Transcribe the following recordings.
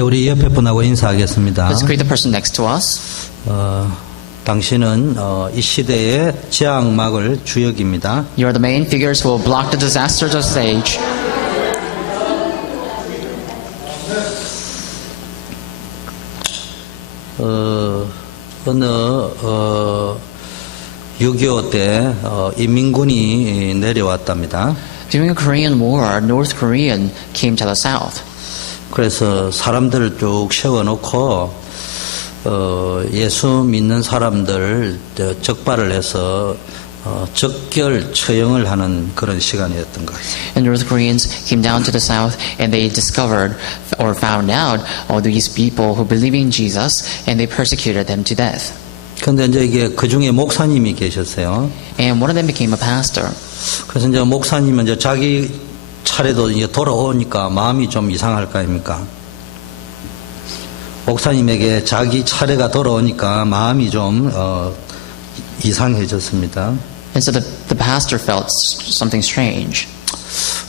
네, 우리 옆에 분하고 인사하겠습니다. Let's greet the person next to us. 당신은 이 시대의 재앙막을 주역입니다. You are the main figures who will block the disasters of the age. 어느 6.25 때 인민군이 내려왔답니다. During the Korean War, North Korean came to the south. 그래서 사람들을 쭉 세워놓고 예수 믿는 사람들 적발을 해서 적결 처형을 하는 그런 시간이었던 것 같아요. And North Koreans came down to the south and they discovered or found out all these people who believe in Jesus and they persecuted them to death. 그런데 이제 이게 그 중에 목사님이 계셨어요. And one of them became a pastor. 그래서 이제 목사님은 이제 자기 차례도 이제 돌아오니까 마음이 좀 이상할 거 아닙니까? 목사님에게 자기 차례가 돌아오니까 마음이 좀 이상해졌습니다. And so the pastor felt something strange.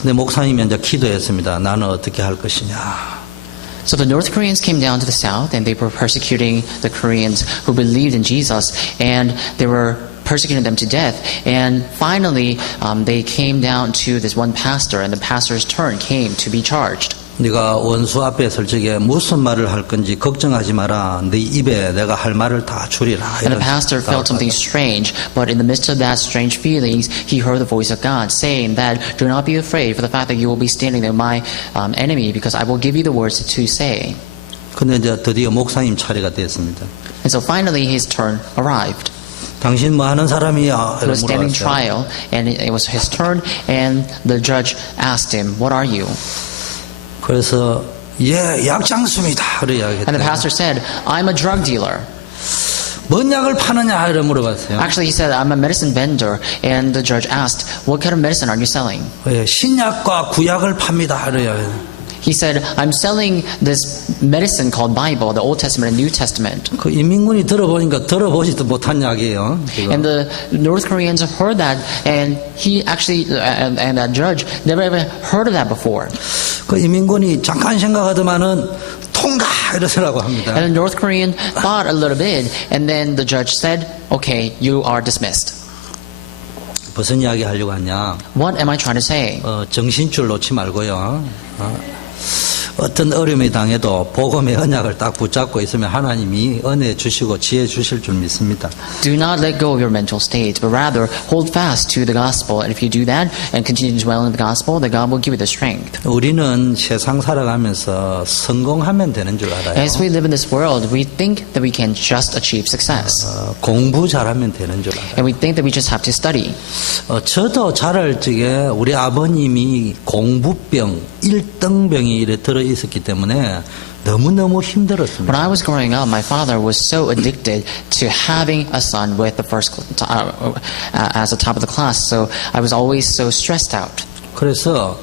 근데 목사님이 이제 기도했습니다. 나는 어떻게 할 것이냐. So the North Koreans came down to the south and they were persecuting the Koreans who believed in Jesus and they were persecuting them to death. And finally, they came down to this one pastor and the pastor's turn came to be charged. 네가 원수 앞에 설 적에 무슨 말을 할 건지 걱정하지 마라. 네 입에 내가 할 말을 다 주리라. And the pastor felt something strange, but in the midst of that strange feelings, he heard the voice of God saying that, do not be afraid for the fact that you will be standing there, my enemy, because I will give you the words to say. 근데 이제 드디어 목사님 차례가 됐습니다. And so finally his turn arrived. 당신 뭐 하는 사람이야? He was standing 물어봤어요. trial, and it was his turn, and the judge asked him, what are you? 그래서 약장수입니다. 그래 And the 이야기했대요. pastor said, I'm a drug dealer. 뭔 약을 파느냐? 이래 물어봤어요. Actually, he said, I'm a medicine vendor. And the judge asked, what kind of medicine are you selling? 신약과 구약을 팝니다. 이래. He said, I'm selling this medicine called Bible, the Old Testament and New Testament. 그 인민군이 들어보니까 들어보지도 못한 약이에요. And the North Koreans heard that, and he actually, and that judge never ever heard of that before. 그 인민군이 잠깐 생각하더만은 통과 이러더라고 합니다. And the North Korean thought a little bit, and then the judge said, okay, you are dismissed. 무슨 이야기 하려고 하냐? What am I trying to say? 정신줄 놓지 말고요. 어떤 어려움에 당해도 복음의 언약을 딱 붙잡고 있으면 하나님이 은혜 주시고 지혜 주실 줄 믿습니다. Do not let go of your mental state, but rather hold fast to the gospel. And if you do that and continue to dwell in the gospel, then God will give you the strength. 우리는 세상 살아가면서 성공하면 되는 줄 알아요. As we live in this world, we think that we can just achieve success. 공부 잘하면 되는 줄 알아요. And we think that we just have to study. 저도 자랄 적에 우리 아버님이 공부병, 1등병이 이래 들어 있었기 때문에 너무너무 힘들었습니다. When I was growing up, my father was so addicted to having a son with the first as the top of the class. So I was always so stressed out. 그래서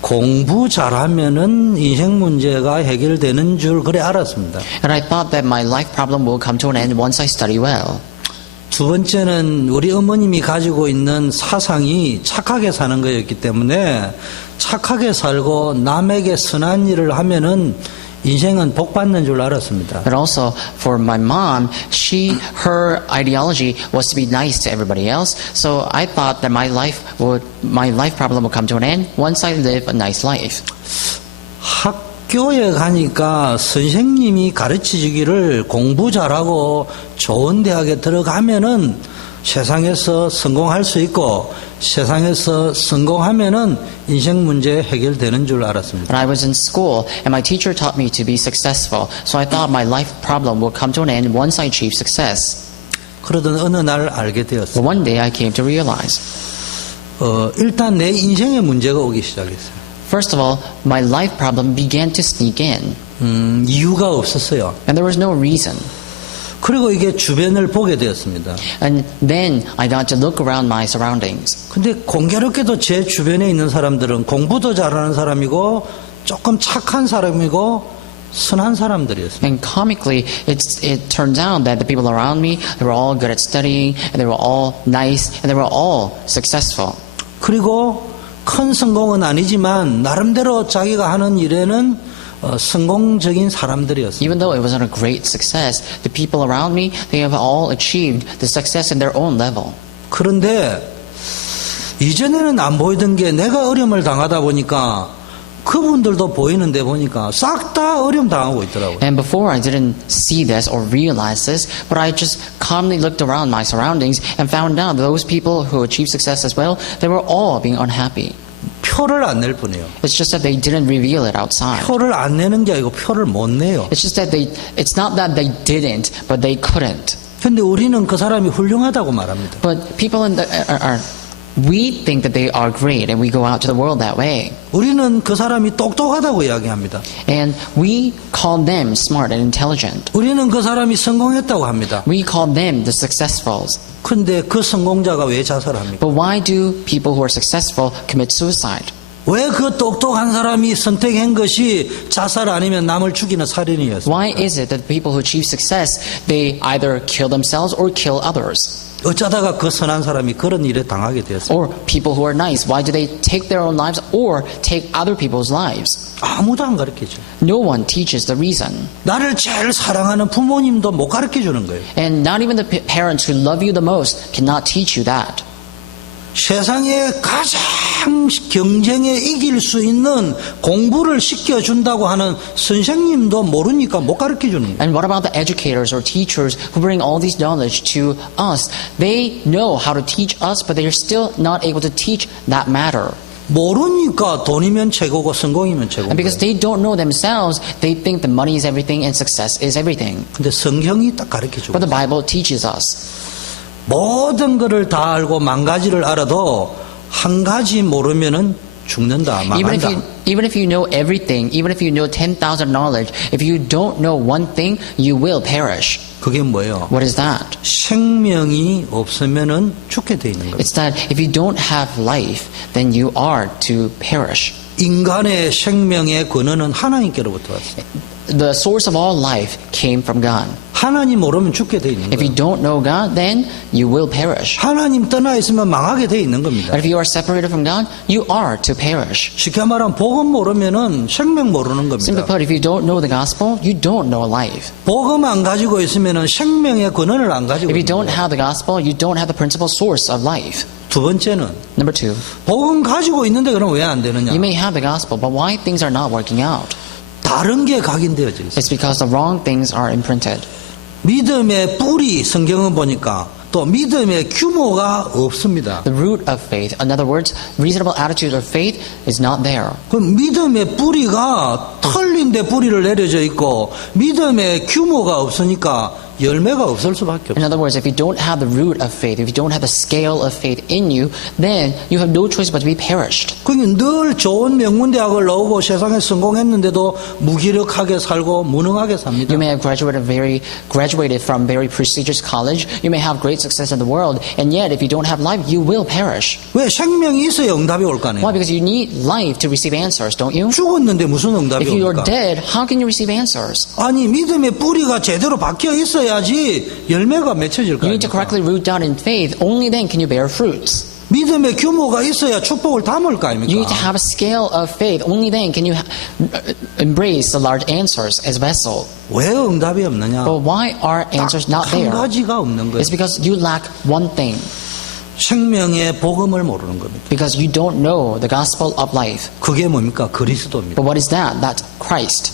공부 잘하면은 인생 문제가 해결되는 줄 그래 알았습니다. And I thought that my life problem will come to an end once I study well. 두 번째는 우리 어머님이 가지고 있는 사상이 착하게 사는 거였기 때문에 착하게 살고 남에게 선한 일을 하면은 인생은 복 받는 줄 알았습니다. But also for my mom, her ideology was to be nice to everybody else. So I thought that my life problem would come to an end once I live a nice life. 학교에 가니까 선생님이 가르쳐 주기를 공부 잘하고 좋은 대학에 들어가면은 세상에서 성공할 수 있고 세상에서 성공하면은 인생 문제 해결되는 줄 알았습니다. When I was in school and my teacher taught me to be successful. So I thought my life problem would come to an end once I achieved success. 그러던 어느 날 알게 되었어요. But one day I came to realize. 일단 내 인생에 문제가 오기 시작했어요. First of all, my life problem began to sneak in. 이유가 없었어요. And there was no reason. 그리고 이게 주변을 보게 되었습니다. And then I got to look around my surroundings. 근데 공교롭게도 제 주변에 있는 사람들은 공부도 잘하는 사람이고 조금 착한 사람이고 선한 사람들이었습니다. And comically, it turns out that the people around me, they were all good at studying, and they were all nice, and they were all successful. 그리고 큰 성공은 아니지만 나름대로 자기가 하는 일에는 성공적인 사람들이었습니다. Even though it wasn't a great success, the people around me, they have all achieved the success in their own level. 그런데 이전에는 안 보이던 게 내가 어려움을 당하다 보니까 그분들도 보이는데 보니까 싹 다 어려움 당하고 있더라고요. And before I didn't see this or realize this, but I just calmly looked around my surroundings and found out those people who achieved success as well, they were all being unhappy. 표를 안 낼 뿐이에요. It's just that they didn't reveal it outside. 표를 안 내는 게 아니고 표를 못 내요. It's just that it's not that they didn't, but they couldn't. 근데 우리는 그 사람이 훌륭하다고 말합니다. But people we think that they are great and we go out to the world that way. 우리는 그 사람이 똑똑하다고 이야기합니다. And we call them smart and intelligent. 우리는 그 사람이 성공했다고 합니다. We call them the successfuls. 근데 그 성공자가 왜 자살합니까? But why do people who are successful commit suicide? 왜 그 똑똑한 사람이 선택한 것이 자살 아니면 남을 죽이는 살인이었습니까? Why is it that the people who achieve success, they either kill themselves or kill others? 어쩌다가 그 선한 사람이 그런 일에 당하게 되었습니까? Or people who are nice, why do they take their own lives or take other people's lives? 아무도 안 가르쳐줘. No one teaches the reason. 나를 제일 사랑하는 부모님도 못 가르쳐주는 거예요. And not even the parents who love you the most cannot teach you that. 세상에 가장 경쟁에 이길 수 있는 공부를 시켜준다고 하는 선생님도 모르니까 못 가르쳐주는 거예요. And what about the educators or teachers who bring all these knowledge to us? They know how to teach us, but they are still not able to teach that matter. 모르니까 돈이면 최고고 성공이면 최고고. And because they don't know themselves, they think the money is everything and success is everything. 근데 성경이 딱 가르쳐주고 But the Bible teaches us. 모든 것을 다 알고 만 가지를 알아도 한 가지 모르면은 죽는다, 망한다. Even if you know everything, even if you know 10,000 knowledge, if you don't know one thing, you will perish. 그게 뭐예요? What is that? 생명이 없으면은 죽게 돼 있는 거예요. It's that if you don't have life, then you are to perish. 인간의 생명의 근원은 하나님께로부터 왔어요. The source of all life came from God. 하나님 모르면 죽게 돼 있는 If you 거예요. don't know God, then you will perish. 하나님 떠나 있으면 망하게 돼 있는 겁니다. But if you are separated from God, you are to perish. 쉽게 말하면 복음 모르면은 생명 모르는 Simply 겁니다. put, if you don't know the gospel, you don't know life. 복음 안 가지고 있으면은 생명의 근원을 안 가지고 If you 있는 don't 거예요. have the gospel, you don't have the principal source of life. 두 번째는 Number two, 복음 가지고 있는데 그럼 왜 안 되느냐? you may have the gospel, but why things are not working out? 다른 게 각인되어져 있어요. It's because the wrong things are imprinted. 믿음의 뿌리 성경은 보니까 또 믿음의 규모가 없습니다. The root of faith, in other words, reasonable attitude of faith is not there. 그 믿음의 뿌리가 털린 데 뿌리를 내려져 있고 믿음의 규모가 없으니까 열매가 없을 수밖에 In 없어요. other words, if you don't have the root of faith, if you don't have the scale of faith in you, then you have no choice but to be perished. 그러니까 늘 좋은 명문대학을 나오고 세상에 성공했는데도 무기력하게 살고 무능하게 삽니다. You may have graduated from very prestigious college. You may have great success in the world, and yet if you don't have life, you will perish. 왜 생명이 있어야 응답이 올 거 아니에요? Why? Because you need life to receive answers, don't you? 죽었는데 무슨 응답이 If you are 옵니까? dead, how can you receive answers? 아니 믿음의 뿌리가 제대로 박혀 있어야지 열매가 맺혀질 거 You need to 아닙니까? correctly root down in faith. Only then can you bear fruits. 믿음의 규모가 있어야 축복을 담을 거 You need to 아닙니까? have a scale of faith. Only then can you embrace the large answers as vessel. 왜 응답이 없느냐? But why are answers not 한 there? 가지가 없는 거예요. It's because you lack one thing. 생명의 복음을 모르는 겁니다. Because you don't know the gospel of life. 그게 뭡니까? 그리스도입니다. But what is that? That's Christ.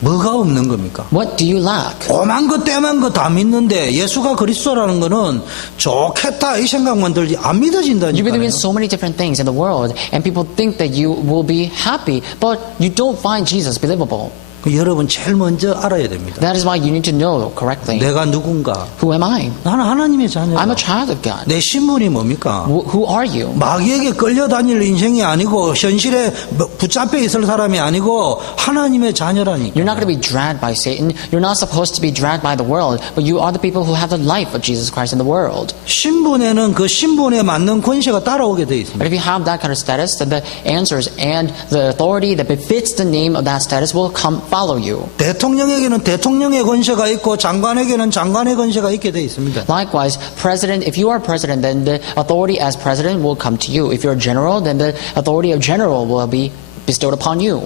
뭐가 없는 겁니까? What do you lack? 오만 거 떼만 거 다 믿는데 예수가 그리스도라는 거는 좋겠다 이 생각만 들지 안 You believe 믿어진다니까요. in so many different things in the world, and people think that you will be happy, but you don't find Jesus believable. 여러분 제일 먼저 알아야 됩니다. That is why you need to know correctly. 내가 누군가? Who am I? 나는 하나님의 I'm 자녀다. a child of God. 내 신분이 뭡니까? Who are you? 마귀에게 끌려다닐 인생이 아니고 현실에 붙잡혀 있을 사람이 아니고 하나님의 자녀라니까. You're not going to be dragged by Satan. You're not supposed to be dragged by the world, but you are the people who have the life of Jesus Christ in the world. 신분에는 그 신분에 맞는 권세가 따라오게 돼 있습니다. But if you have that kind of status, then the answers and the authority that befits the name of that status will come follow you. 대통령에게는 대통령의 권세가 있고 장관에게는 장관의 권세가 있게 돼 있습니다. Likewise, president, if you are president, then the authority as president will come to you. If you're a general, then the authority of general will be bestowed upon you.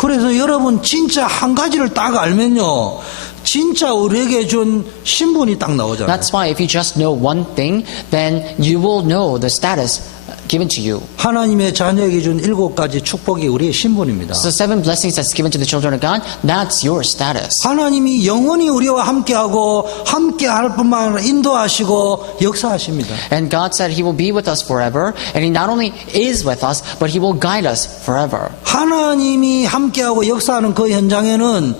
그래서 여러분 진짜 한 가지를 딱 알면요, 진짜 우리에게 준 신분이 딱 나오잖아요. That's why if you just know one thing, then you will know the status given to you. 하나님의 자녀에게 준 7가지 축복이 우리의 신분입니다. So 7 blessings that's given to the children of God, that's your status. 하나님이 영원히 우리와 함께하고 함께할 뿐만 아니라 인도하시고 역사하십니다. And God said He will be with us forever, and He not only is with us, but He will guide us forever. 하나님이 함께하고 역사하는 그 현장에는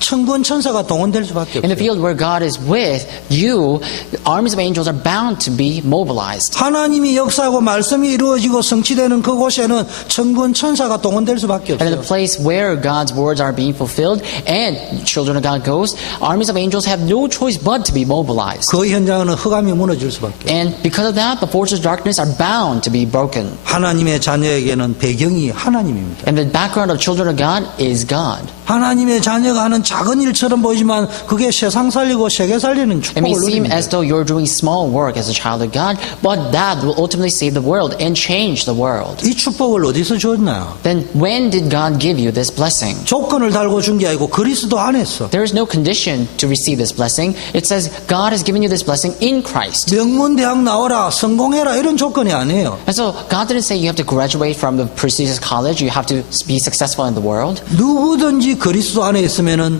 천군 천사가 동원될 수밖에 In the 없어요. field where God is with you, armies of angels are bound to be mobilized. 하나님이 역사하고 말씀이 이루어지고 성취되는 그곳에는 천군 천사가 동원될 수밖에 And in 없어요. the place where God's words are being fulfilled and children of God goes, armies of angels have no choice but to be mobilized. 그 현장은 흑암이 무너질 수밖에 없어요. And because of that, the forces of darkness are bound to be broken. 하나님의 자녀에게는 배경이 하나님입니다. And the background of children of God is God. 하나님의 자녀가 하는 작은 일처럼 보이지만 그게 세상 살리고 세계 살리는 It may 축복을 seem 누립니다. as though you're doing small work as a child of God, but that will ultimately save the world and change the world. 이 축복을 어디서 줬나요? Then when did God give you this blessing? 조건을 달고 준 게 아니고 그리스도 안에서 There is no condition to receive this blessing. It says God has given you this blessing in Christ. 명문대학 나와라 성공해라 이런 조건이 아니에요. And so God didn't say you have to graduate from the prestigious college, you have to be successful in the world. 누구든지 그리스도 안에 있으면은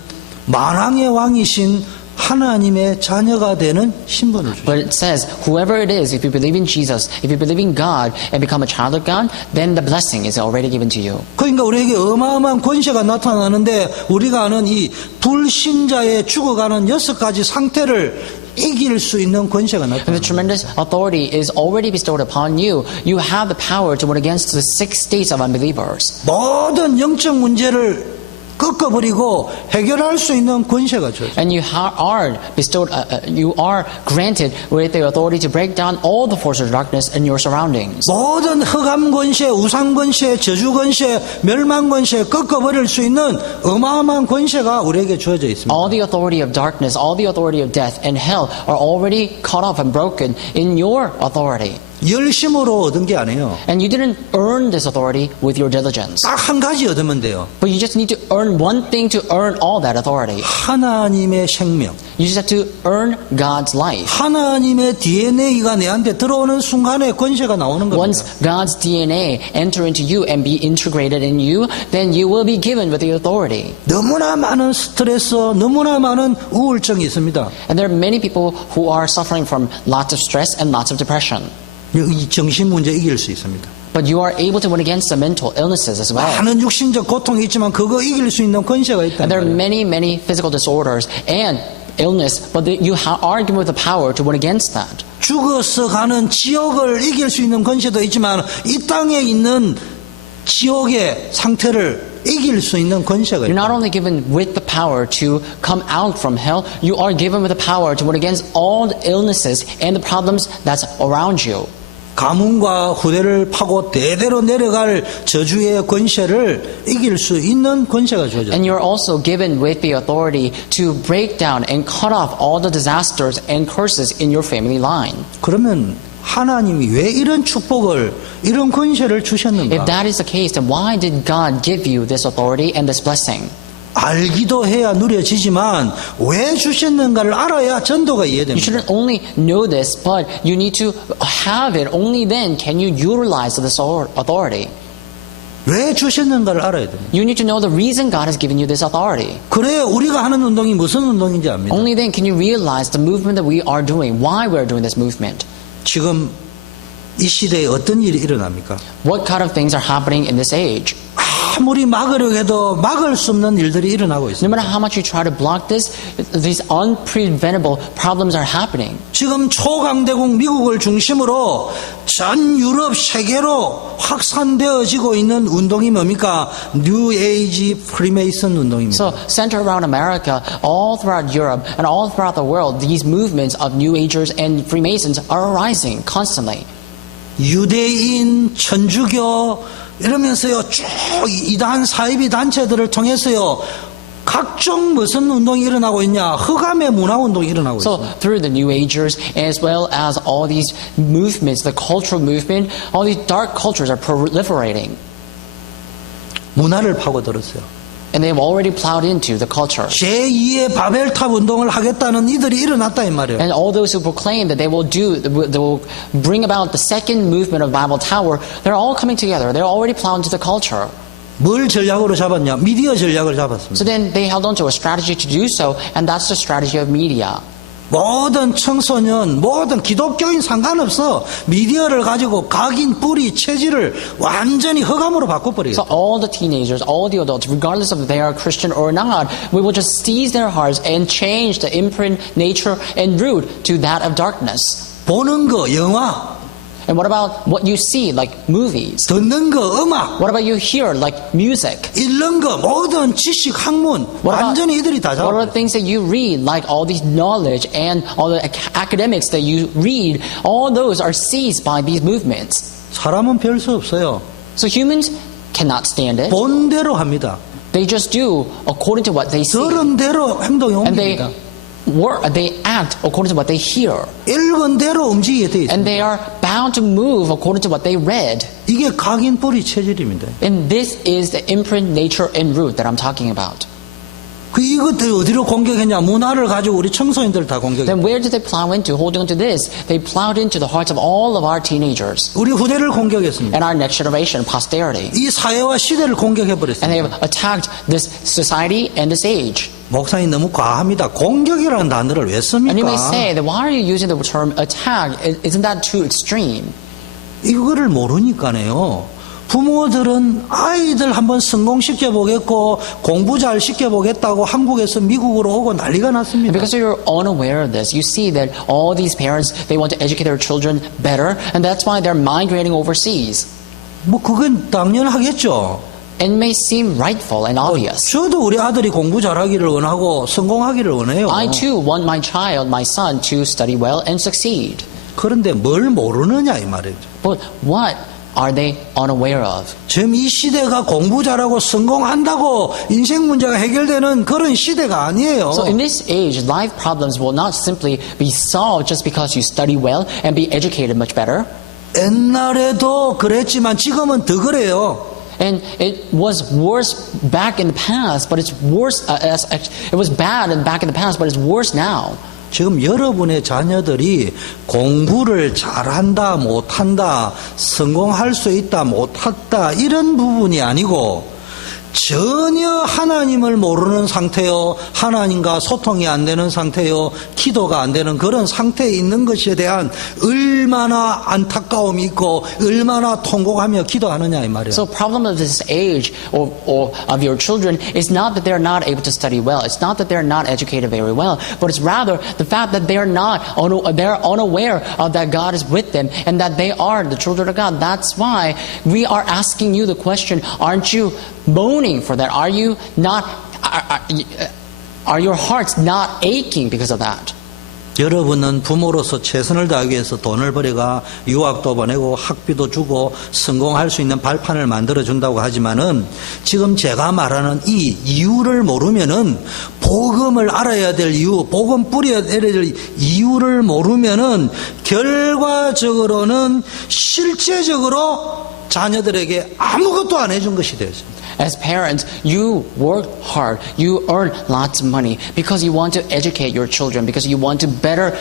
만왕의 왕이신 하나님의 자녀가 되는 신분을 주죠. But it says, whoever it is, if you believe in Jesus, if you believe in God and become a child of God, then the blessing is already given to you. 그러니까 우리에게 어마어마한 권세가 나타나는데 우리가 아는 이 불신자의 죽어가는 6가지 상태를 이길 수 있는 권세가 And the 나타납니다. tremendous authority is already bestowed upon you. You have the power to win against the 6 states of unbelievers. 모든 영적 문제를 꺾어버리고 해결할 수 있는 권세가 줘요. And you are bestowed, you are granted with the authority to break down all the forces of darkness in your surroundings. 모든 흑암 권세, 우상 권세, 저주 권세, 멸망 권세 꺾어버릴 수 있는 어마어마한 권세가 우리에게 주어져 있습니다. All the authority of darkness, all the authority of death and hell are already cut off and broken in your authority. 열심으로 얻은 게 아니에요. And you didn't earn this authority with your diligence. 딱 한 가지 얻으면 돼요. But you just need to earn one thing to earn all that authority. 하나님의 생명. You just have to earn God's life. 하나님의 DNA가 내한테 들어오는 순간에 권세가 나오는 겁니다. Once God's DNA enter into you and be integrated in you, then you will be given with the authority. 너무나 많은 스트레스, 너무나 많은 우울증이 있습니다. And there are many people who are suffering from lots of stress and lots of depression. 이 정신 문제 이길 수 있습니다. But you are able to win against the mental illnesses as well. 많은 육신적 고통이 있지만 그거 이길 수 있는 권세가 있다. And there are many physical disorders and illness, but you are given with the power to win against that. 죽어서 가는 지옥을 이길 수 있는 권세도 있지만 이 땅에 있는 지옥의 상태를 이길 수 있는 권세가 You're not 있다. only given with the power to come out from hell, you are given with the power to win against all the illnesses and the problems that's around you. 가문과 후대를 파고 대대로 내려갈 저주의 권세를 이길 수 있는 권세가 주어졌다. And you're also given with the authority to break down and cut off all the disasters and curses in your family line. 그러면 하나님이 왜 이런 축복을, 이런 권세를 If 주셨는가? that is the case, then why did God give you this authority and this blessing? 알기도 해야 누려지지만 왜 주셨는가를 알아야 전도가 You 이해됩니다. shouldn't only know this, but you need to have it. Only then can you utilize this authority. 왜 주셨는가를 알아야 됩니다. You need to know the reason God has given you this authority. 그래야 우리가 하는 운동이 무슨 운동인지 압니다. Only then can you realize the movement that we are doing, why we are doing this movement. 지금 이 시대에 어떤 일이 일어납니까? What kind of things are happening in this age? 아무리 막으려고 해도 막을 수 없는 일들이 일어나고 No 있습니다. matter how much you try to block this, these unpreventable problems are happening. 지금 초강대국 미국을 중심으로 전 유럽 세계로 확산되어지고 있는 운동이 뭡니까? 뉴 에이지 프리메이슨 운동입니다. So, centered around America, all throughout Europe, and all throughout the world, these movements of New Agers and Freemasons are arising constantly. 유대인, 천주교 이러면서요 쭉 이단 사이비 단체들을 통해서요 각종 무슨 운동이 일어나고 있냐? 흑암의 문화 운동이 일어나고 So, 있습니다. through the New Agers, as well as all these movements, the cultural movement, all these dark cultures are proliferating. 문화를 파고들었어요. And they've already plowed into the culture. 제2의 바벨탑 운동을 하겠다는 이들이 일어났다 이 말이에요. And all those who proclaim that they will bring about the second movement of Babel Tower, they're all coming together. They're already plowed into the culture. 뭘 전략으로 잡았냐? 미디어 전략을 잡았습니다. So then they held on to a strategy to do so, and that's the strategy of media. 모든 청소년, 모든 기독교인 상관없어. 미디어를 가지고 각인, 뿌리, 체질을 완전히 흑암으로 So 바꿔버리겠다. all the teenagers, all the adults, regardless of if they are Christian or not, we will just seize their hearts and change the imprint, nature, and root to that of darkness. 보는 거 영화, And what about what you see, like movies? 듣는 거 음악, What about you hear, like music? 읽는 거 모든 지식, 학문 완전히 이들이 다 what 잡아. about things that you read, like all these knowledge and all the academics that you read? All those are seized by these movements. 사람은 별 수 없어요. So humans cannot stand it. 본 대로 합니다. They just do according to what they see. 들은 대로 행동이 And 옮깁니다. they act according to what they hear. 읽은 대로 움직이게 돼 있습니다. And they are bound to move according to what they read. 이게 각인, 뿌리, 체질입니다. And this is the imprint, nature, and root that I'm talking about. 그 이것들 어디로 공격했냐? 문화를 가지고 우리 청소년들 다 공격했어요. Then where did they plow into? Holding on to this, they plowed into the hearts of all of our teenagers 우리 후대를 공격했습니다. and our next generation, posterity. 이 사회와 시대를 And 공격해버렸습니다. they have attacked this society and this age. 목사님 너무 과합니다. 공격이라는 단어를 왜 And you may 씁니까? say that why are you using the term attack? Isn't that too extreme? 이거를 모르니까네요. 부모들은 아이들 한번 성공시켜 보겠고 공부 잘 시켜 보겠다고 한국에서 미국으로 오고 난리가 And 났습니다. because you're unaware of this, you see that all these parents, they want to educate their children better, and that's why they're migrating overseas. 뭐 그건 당연하겠죠. It may seem rightful and obvious. 저도 우리 아들이 공부 잘하기를 원하고 성공하기를 원해요. I too want my child, my son, to study well and succeed. 그런데 뭘 모르느냐 이 말이죠. But what are they unaware of? 지금 이 시대가 공부 잘하고 성공한다고 인생 문제가 해결되는 그런 시대가 아니에요. So in this age, life problems will not simply be solved just because you study well and be educated much better. 옛날에도 그랬지만 지금은 더 그래요. And it was worse back in the past, but it's worse. It was bad back in the past, but it's worse now. 지금 여러분의 자녀들이 공부를 잘한다, 못한다, 성공할 수 있다, 못했다 이런 부분이 아니고 전혀 하나님을 모르는 상태요, 하나님과 소통이 안 되는 상태요, 기도가 안 되는 그런 상태에 있는 것에 대한 얼마나 안타까움이 있고 얼마나 통곡하며 기도하느냐 이 말이에요. So problem of this age or of your children is not that they're not able to study well. It's not that they're not educated very well, but it's rather the fact that they're unaware of that God is with them and that they are the children of God. That's why we are asking you the question, aren't you moaning for that? Are you not, are your hearts not aching because of that? 여러분은 부모로서 최선을 다하기 위해서 돈을 벌여가 유학도 보내고 학비도 주고 성공할 수 있는 발판을 만들어준다고 하지만은 지금 제가 말하는 이 이유를 모르면은 복음을 알아야 될 이유, 복음 뿌려야 될 이유를 모르면은 결과적으로는 실제적으로 자녀들에게 아무것도 안 해준 것이 되었습니다. As parents, you work hard, you earn lots of money because you want to educate your children, because you want to better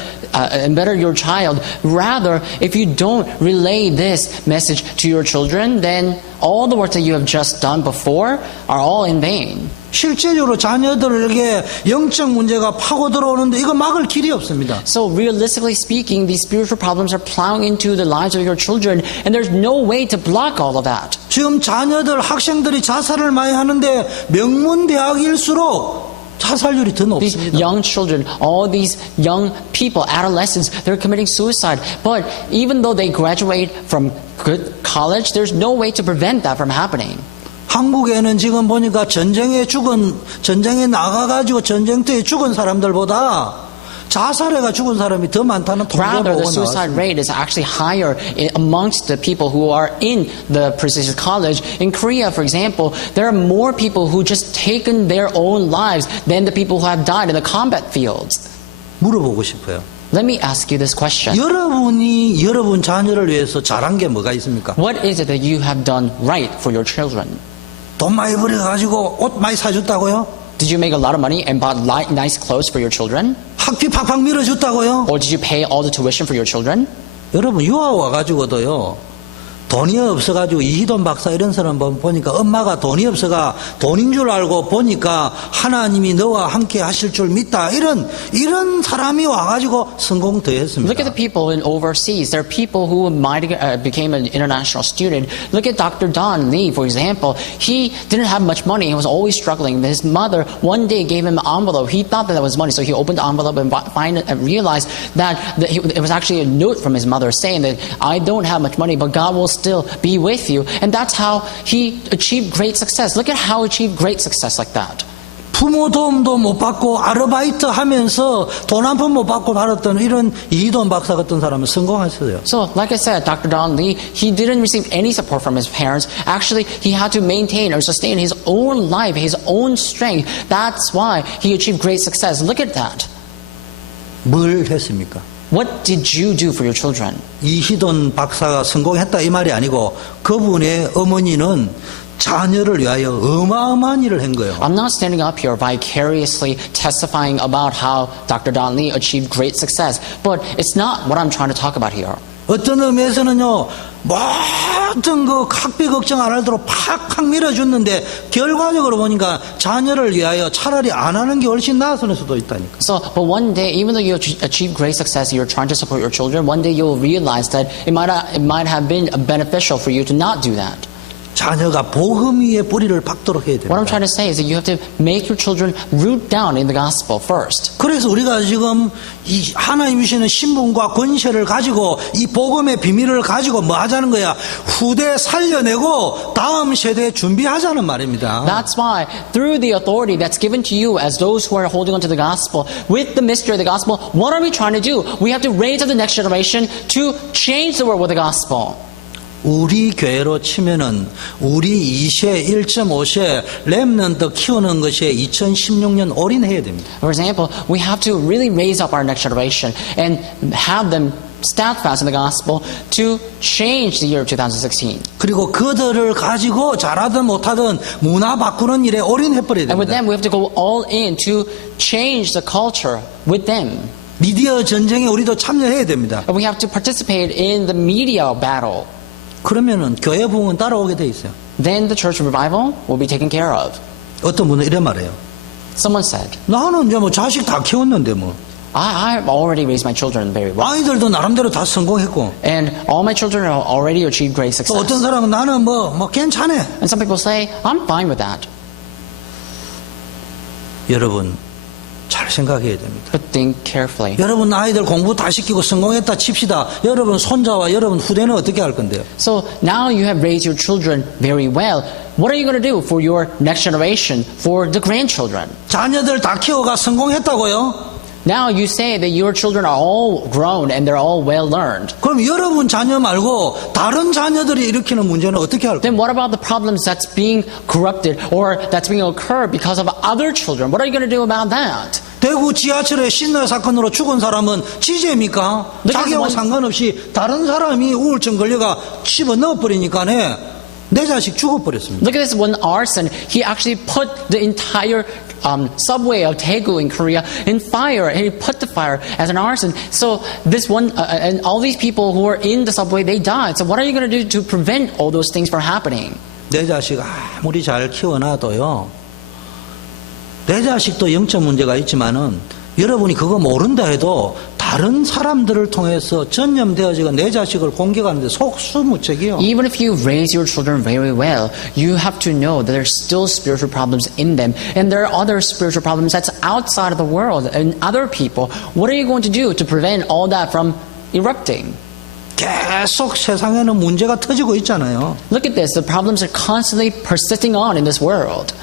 your child. Rather, if you don't relay this message to your children, then all the work that you have just done before are all in vain. 실제적으로 자녀들에게 영적 문제가 파고 들어오는데 이거 막을 길이 없습니다. So realistically speaking, these spiritual problems are plowing into the lives of your children, and there's no way to block all of that. 지금 자녀들, 학생들이 자살을 많이 하는데 명문 대학일수록 자살률이 더 These 높습니다. young children, all these young people, adolescents, they're committing suicide. But even though they graduate from good college, there's no way to prevent that from happening. 한국에는 지금 보니까 전쟁에 나가가지고 전쟁터에 죽은 사람들보다 자살해가 죽은 사람이 더 많다는 통계 Rather, the 보고가 suicide 나왔습니다. rate is actually higher amongst the people who are in the prestigious college. In Korea, for example, there are more people who just taken their own lives than the people who have died in the combat fields. 물어보고 싶어요. Let me ask you this question. 여러분이 여러분 자녀를 위해서 잘한 게 뭐가 있습니까? What is it that you have done right for your children? 돈 많이 벌어가지고 옷 많이 사줬다고요? Did you make a lot of money and bought nice clothes for your children? 학비 팍팍 밀어줬다고요? Or did you pay all the tuition for your children? 여러분 유아 와가지고도요 돈이 없어가지고 이희돈 박사 이런 사람 보니까 엄마가 돈이 없어가 돈인 줄 알고 보니까 하나님이 너와 함께 하실 줄 믿다 이런 사람이 와가지고 성공 더 했습니다. Look at the people in overseas. There are people who might became an international student. Look at Dr. Don Lee, for example. He didn't have much money. He was always struggling. His mother one day gave him an envelope. He thought that was money, so he opened the envelope and realized that it was actually a note from his mother saying that I don't have much money, but God will still be with you. And that's how he achieved great success. Look at how he achieved great success like that. 부모 도움도 못 받고 아르바이트 하면서 돈 한 푼 못 받고 살았던 이런 이희돈 박사 같은 사람은 성공했어요. So, like I said, Dr. Don Lee, he didn't receive any support from his parents. Actually, he had to maintain or sustain his own life, his own strength. That's why he achieved great success. Look at that. 뭘 했습니까? What did you do for your children? 이희돈 박사가 성공했다 이 말이 아니고 그분의 어머니는 자녀를 위하여 어마어마한 일을 한 거예요. I'm not standing up here vicariously testifying about how Dr. Don Lee achieved great success, but it's not what I'm trying to talk about here. 어떤 의미에서는요 모든 그 학비 걱정 안 하도록 팍팍 밀어줬는데 결과적으로 보니까 자녀를 위하여 차라리 안 하는 게 훨씬 나았을 수도 있다니까. So, but one day, even though you achieve great success, you're trying to support your children, one day you'll realize that it might have been beneficial for you to not do that. 자녀가 복음 위에 뿌리를 박도록 해야 What I'm 됩니다. trying to say is that you have to make your children root down in the gospel first. 그래서 우리가 지금 이 하나님이 주시는 신분과 권세를 가지고 이 복음의 비밀을 가지고 뭐 하자는 거야? 후대 살려내고 다음 세대에 준비하자는 말입니다. That's why, through the authority that's given to you as those who are holding on to the gospel, with the mystery of the gospel, what are we trying to do? We have to raise up the next generation to change the world with the gospel. 우리 교회로 치면은 우리 2세, 1.5세 렘넌트 키우는 것이 2016년 올인해야 됩니다. For example, we have to really raise up our next generation and have them steadfast in the gospel to change the year 2016. 그리고 그들을 가지고 잘하든 못하든 문화 바꾸는 일에 올인해버려야 And with 됩니다. them, we have to go all in to change the culture with them. 미디어 전쟁에 우리도 참여해야 됩니다. And we have to participate in the media battle. 그러면은 교회 부흥은 따라오게 돼 있어요. Then the church revival will be taken care of. 어떤 분은 이런 말해요. Someone said, 나는 이제 뭐 자식 다 키웠는데 뭐 I've already raised my children very well. 아이들도 나름대로 다 성공했고 And all my children have already achieved great 또 어떤 success. 사람은 나는 뭐 괜찮아. And some people say, I'm fine with that. 여러분 잘 생각해야 됩니다. But think carefully. 여러분 아이들 공부 다 시키고 성공했다 칩시다. 여러분 손자와 여러분 후대는 어떻게 할 건데요? So now you have raised your children very well. What are you going to do for your next generation, for the grandchildren? 자녀들 다 키워가 성공했다고요? Now you say that your children are all grown and they're all well learned. 그럼 여러분 자녀 말고 다른 자녀들이 일으키는 문제는 어떻게 할 거예요? Then what about the problems that's being corrupted or that's being occurred because of other children? What are you going to do about that? 대구 지하철에 신내 사건으로 죽은 사람은 지제입니까? 자기하고 상관없이 다른 사람이 우울증 걸려가 집어넣어 버리니까네 내 자식 죽어버렸습니다. Look at this one arson. He actually put the entire subway of Daegu in Korea in fire, and he put the fire as an arson. So this one, and all these people who were in the subway, they died. So what are you going to do to prevent all those things from happening? 내 자식 아무리 잘 키워놔도요. 내 자식도 영적 문제가 있지만은 여러분이 그거 모른다 해도 다른 사람들을 통해서 전염되어지고 내 자식을 공격하는데 속수무책이요. Even if you raise your children very well, you have to know that there's still spiritual problems in them, and there are other spiritual problems that's outside of the world and other people. What are you going to do to prevent all that from erupting? 계속 세상에는 문제가 터지고 있잖아요. Look at this. The problems are constantly persisting on in this world.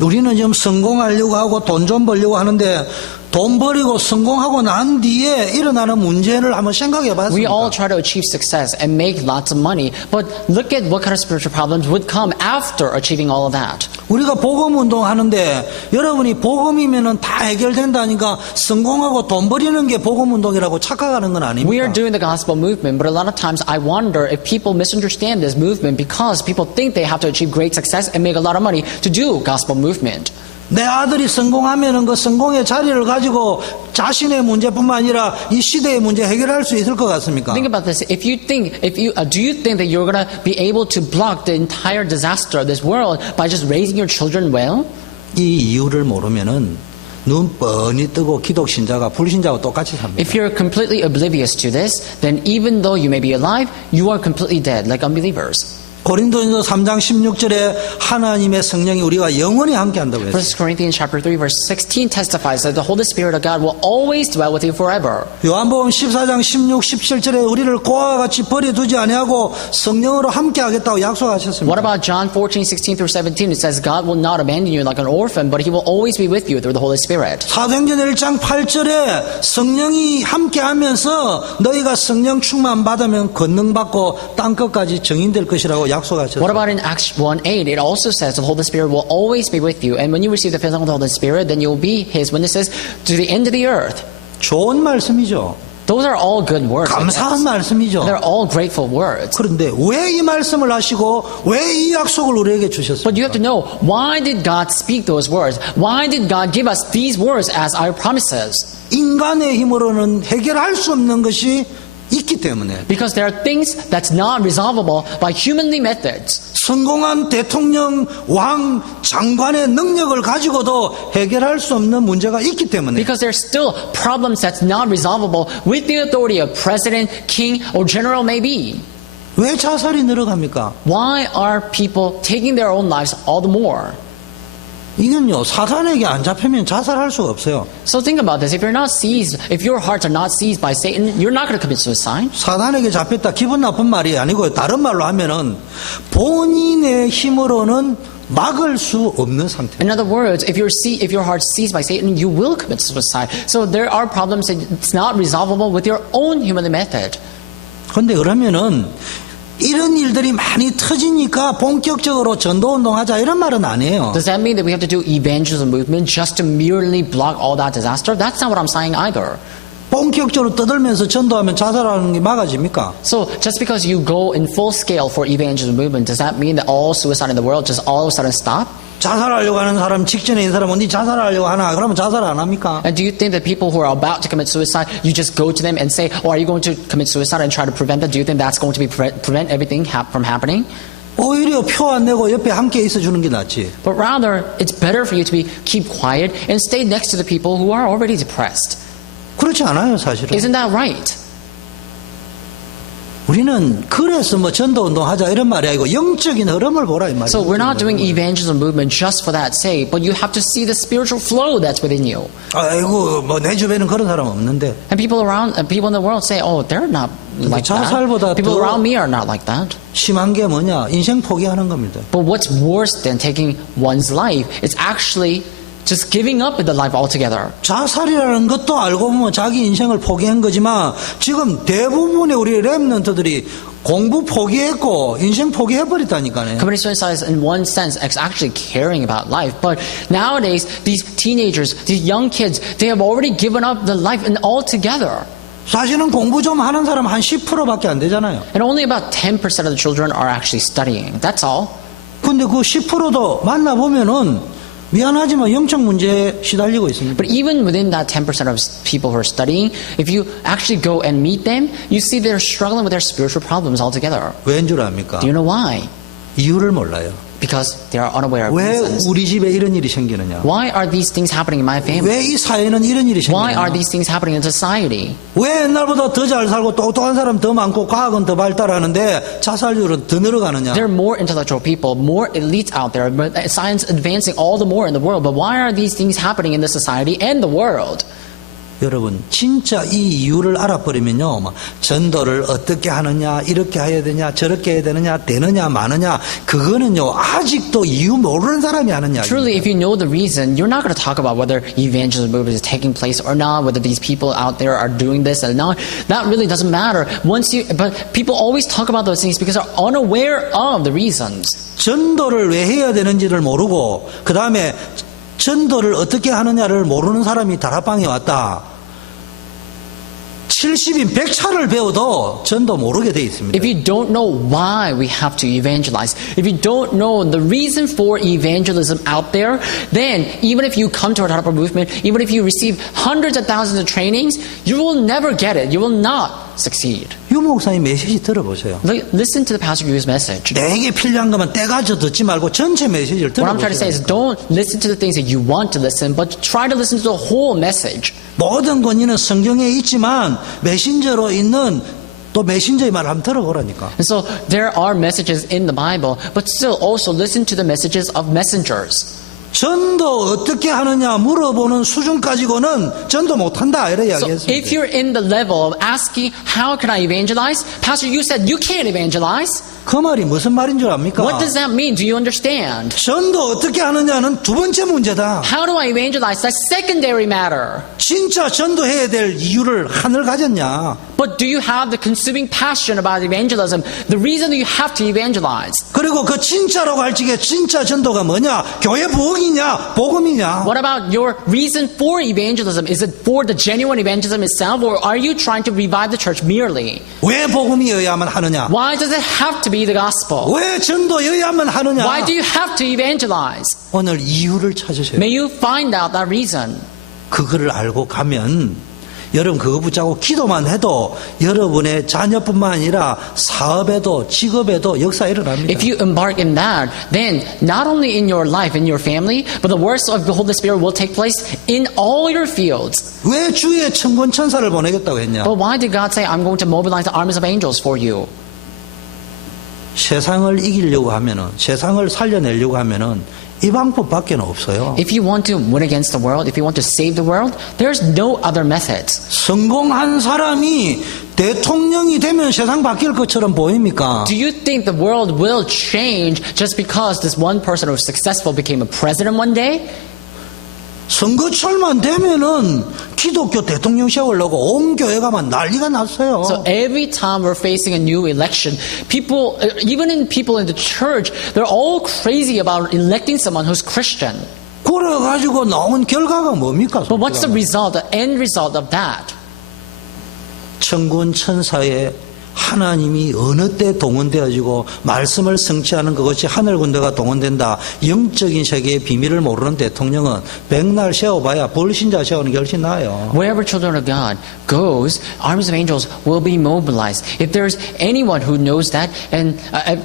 우리는 지금 성공하려고 하고 돈 좀 벌려고 하는데 돈 벌이고 성공하고 난 뒤에 일어나는 문제를 한번 생각해 We all 봤습니다. try to achieve success and make lots of money, but look at what kind of spiritual problems would come after achieving all of that. 우리가 복음 운동하는데 여러분이 복음이면은 다 해결된다니까 성공하고 돈 벌이는 게 복음 운동이라고 착각하는 건 We are 아닙니다. doing the gospel movement, but a lot of times I wonder if people misunderstand this movement because people think they have to achieve great success and make a lot of money to do gospel movement. 내 아들이 성공하면은 그 성공의 자리를 가지고 자신의 문제뿐만 아니라 이 시대의 문제 해결할 수 있을 것 같습니까? Think about this. Do you think that you're going to be able to block the entire disaster of this world by just raising your children well? 이 이유를 모르면은 눈 뻔히 뜨고 기독 신자가 불신자와 똑같이 삽니다. If you're completely oblivious to this, then even though you may be alive, you are completely dead, like unbelievers. 고린도전서 3장 16절에 하나님의 성령이 우리와 영원히 함께한다고 했어요. 1 Corinthians chapter 3 verse 16 testifies that the Holy Spirit of God will always dwell with you forever. 요한복음 14장 16, 17절에 우리를 고아와 같이 버려두지 아니하고 성령으로 함께하겠다고 약속하셨습니다. What about John 14:16 through 17? It says God will not abandon you like an orphan, but He will always be with you through the Holy Spirit. 사도행전 1장 8절에 성령이 함께하면서 너희가 성령 충만 받으면 권능 받고 땅 끝까지 증인될 것이라고 약속하셨어요. What about in Acts 1:8? It also says the Holy Spirit will always be with you, and when you receive the filling of the Holy Spirit, then you will be His witnesses to the end of the earth. 좋은 말씀이죠. Those are all good words. 감사한 말씀이죠. They're all grateful words. 그런데 왜 이 말씀을 하시고 왜 이 약속을 우리에게 주셨습니까? But you have to know, why did God speak those words? Why did God give us these words as our promises? 인간의 힘으로는 해결할 수 없는 것이 있기 때문에 Because there are things that's not resolvable by humanly methods. 성공한 대통령, 왕, 장관의 능력을 가지고도 해결할 수 없는 문제가 있기 때문에 Because there's still problems that's not resolvable with the authority of president, king, or general may be. 왜 자살이 늘어갑니까? Why are people taking their own lives all the more? 이건요, 사단에게 안 잡히면 자살할 수가 없어요. So think about this. If your hearts are not seized by Satan, you're not going to commit suicide. 사단에게 잡혔다 기분 나쁜 말이 아니고 다른 말로 하면은 본인의 힘으로는 막을 수 없는 상태. In other words, if your heart's seized by Satan, you will commit suicide. So there are problems that it's not resolvable with your own human method. 그런데 그러면은 이런 일들이 많이 터지니까 본격적으로 전도운동하자 이런 말은 아니에요. Does that mean that we have to do evangelism movement just to merely block all that disaster? That's not what I'm saying either. 본격적으로 떠들면서 전도하면 자살하는 게 막아집니까? So just because you go in full scale for evangelism movement, does that mean that all suicide in the world just all of a sudden stop? 자살하려고 하는 사람 직전에 있는 사람은 니 자살하려고 하나? 그러면 자살 안 합니까? And do you think that people who are about to commit suicide, you just go to them and say, "Oh, are you going to commit suicide?" and try to prevent that? Do you think that's going to prevent everything from happening? 오히려 표 안 내고 옆에 함께 있어 주는 게 낫지. But rather, it's better for you to keep quiet and stay next to the people who are already depressed. 그렇지 않아요, 사실은. Isn't that right? 우리는 그래서 뭐 전도운동 하자 이런 말이 아니고 영적인 흐름을 보라 이 말이에요. So we're not doing evangelism movement just for that sake, but you have to see the spiritual flow that's within you. 아이고 뭐 내 주변에는 그런 사람 없는데. And people in the world say, "Oh, they're not like 자살보다 that. People 더 around me are not like that." 심한 게 뭐냐? 인생 포기하는 겁니다. But what's worse than taking one's life? It's actually just giving up with the life altogether. 자살이라는 것도 알고 보면 자기 인생을 포기한 거지만 지금 대부분의 우리 랩런트들이 공부 포기했고 인생 포기해버렸다니까요. Committing suicide is in one sense actually caring about life. But nowadays, these teenagers, these young kids, they have already given up the life and altogether. 사실은 공부 좀 하는 사람 한 10%밖에 안 되잖아요. And only about 10% of the children are actually studying. That's all. 근데 그 10%도 만나보면은 미안하지만 영적 문제에 시달리고 있습니다. But even within that 10% of people who are studying, if you actually go and meet them, you see they're struggling with their spiritual problems altogether. 왜인 줄 압니까? Do you know why? 이유를 몰라요. Because they are unaware of 왜 reasons. 우리 집에 이런 일이 생기느냐? Why are these things happening in my family? 왜 이 사회는 이런 일이 Why are 생기느냐? these things happening in society? 왜 옛날보다 더 잘 살고 똑똑한 사람 더 많고 과학은 더 발달하는데 자살률은 더 늘어가느냐? There are more intellectual people, more elites out there, but science advancing all the more in the world. But why are these things happening in the society and the world? 여러분 진짜 이 이유를 알아버리면요, 막 전도를 어떻게 하느냐, 이렇게 해야 되냐, 저렇게 해야 되느냐, 되느냐 마느냐, 그거는요 아직도 이유 모르는 사람이 하는 이야기입니다. Truly, if you know the reason, you're not going to talk about whether evangelism movement is taking place or not, whether these people out there are doing this or not. That really doesn't matter. But people always talk about those things because they're unaware of the reasons. 전도를 왜 해야 되는지를 모르고 그 다음에 전도를 어떻게 하느냐를 모르는 사람이 다락방에 왔다. 70인 100차를 배워도 전도 모르게 돼 있습니다. If you don't know why we have to evangelize, if you don't know the reason for evangelism out there, then even if you come to our Tadapa movement, even if you receive hundreds of thousands of trainings, you will never get it. You will not succeed. 유 목사님 메시지 들어보세요. Listen to the Pastor Yu's message. 내게 필요한 것만 떼가져 듣지 말고 전체 메시지를 What I'm trying to say is 들어보세요. don't listen to the things that you want to listen, but try to listen to the whole message. 모든 권위는 성경에 있지만 메신저로 있는 또 메신저의 말을 한번 들어보라니까. And so there are messages in the Bible, but still also listen to the messages of messengers. 전도 어떻게 하느냐 물어보는 수준 가지고는 전도 못한다 이래 So if 이야기했습니다. you're in the level of asking, how can I evangelize? Pastor, you said you can't evangelize. 그 말이 무슨 말인 줄 압니까? What does that mean? Do you understand? 전도 어떻게 하느냐는 두 번째 문제다. How do I evangelize? That's secondary matter. 진짜 전도해야 될 이유를 하늘 가졌냐? But do you have the consuming passion about evangelism? The reason that you have to evangelize? 그리고 그 진짜라고 할 적에 진짜 전도가 뭐냐? 교회 부흥이냐? 복음이냐? What about your reason for evangelism? Is it for the genuine evangelism itself, or are you trying to revive the church merely? 왜 복음이어야만 하느냐? Why does it have to be the gospel? 왜 전도여야만 하느냐? Why do you have to evangelize? 오늘 이유를 찾으세요. May you find out that reason. 그거를 알고 가면 여러분 그거 붙잡고 기도만 해도 여러분의 자녀뿐만 아니라 사업에도 직업에도 역사 일어납니다. If you embark in that, then not only in your life, in your family, but the works of the Holy Spirit will take place in all your fields. 왜 주의 천군 천사를 보내겠다고 했냐? But why did God say, I'm going to mobilize the armies of angels for you? 세상을 이기려고 하면은 세상을 살려내려고 하면은 이 방법밖에 없어요. If you want to win against the world, if you want to save the world, there's no other methods. 성공한 사람이 대통령이 되면 세상 바뀔 것처럼 보입니까? Do you think the world will change just because this one person who was successful became a president one day? 선거철만 되면은 기독교 대통령 세우려고 온 교회가 막 난리가 났어요. So every time we're facing a new election, people, even in people in the church, they're all crazy about electing someone who's Christian. 그래가지고 나온 결과가 뭡니까? But what's the result, the end result of that? 천군 천사의 하나님이 어느 때 동원되어지고 말씀을 성취하는 그것이 하늘 군대가 동원된다. 영적인 세계의 비밀을 모르는 대통령은 백날 세워봐야 불신자 세우는 게 훨씬 나아요. Wherever children of God goes, armies of angels will be mobilized. If there's anyone who knows that, and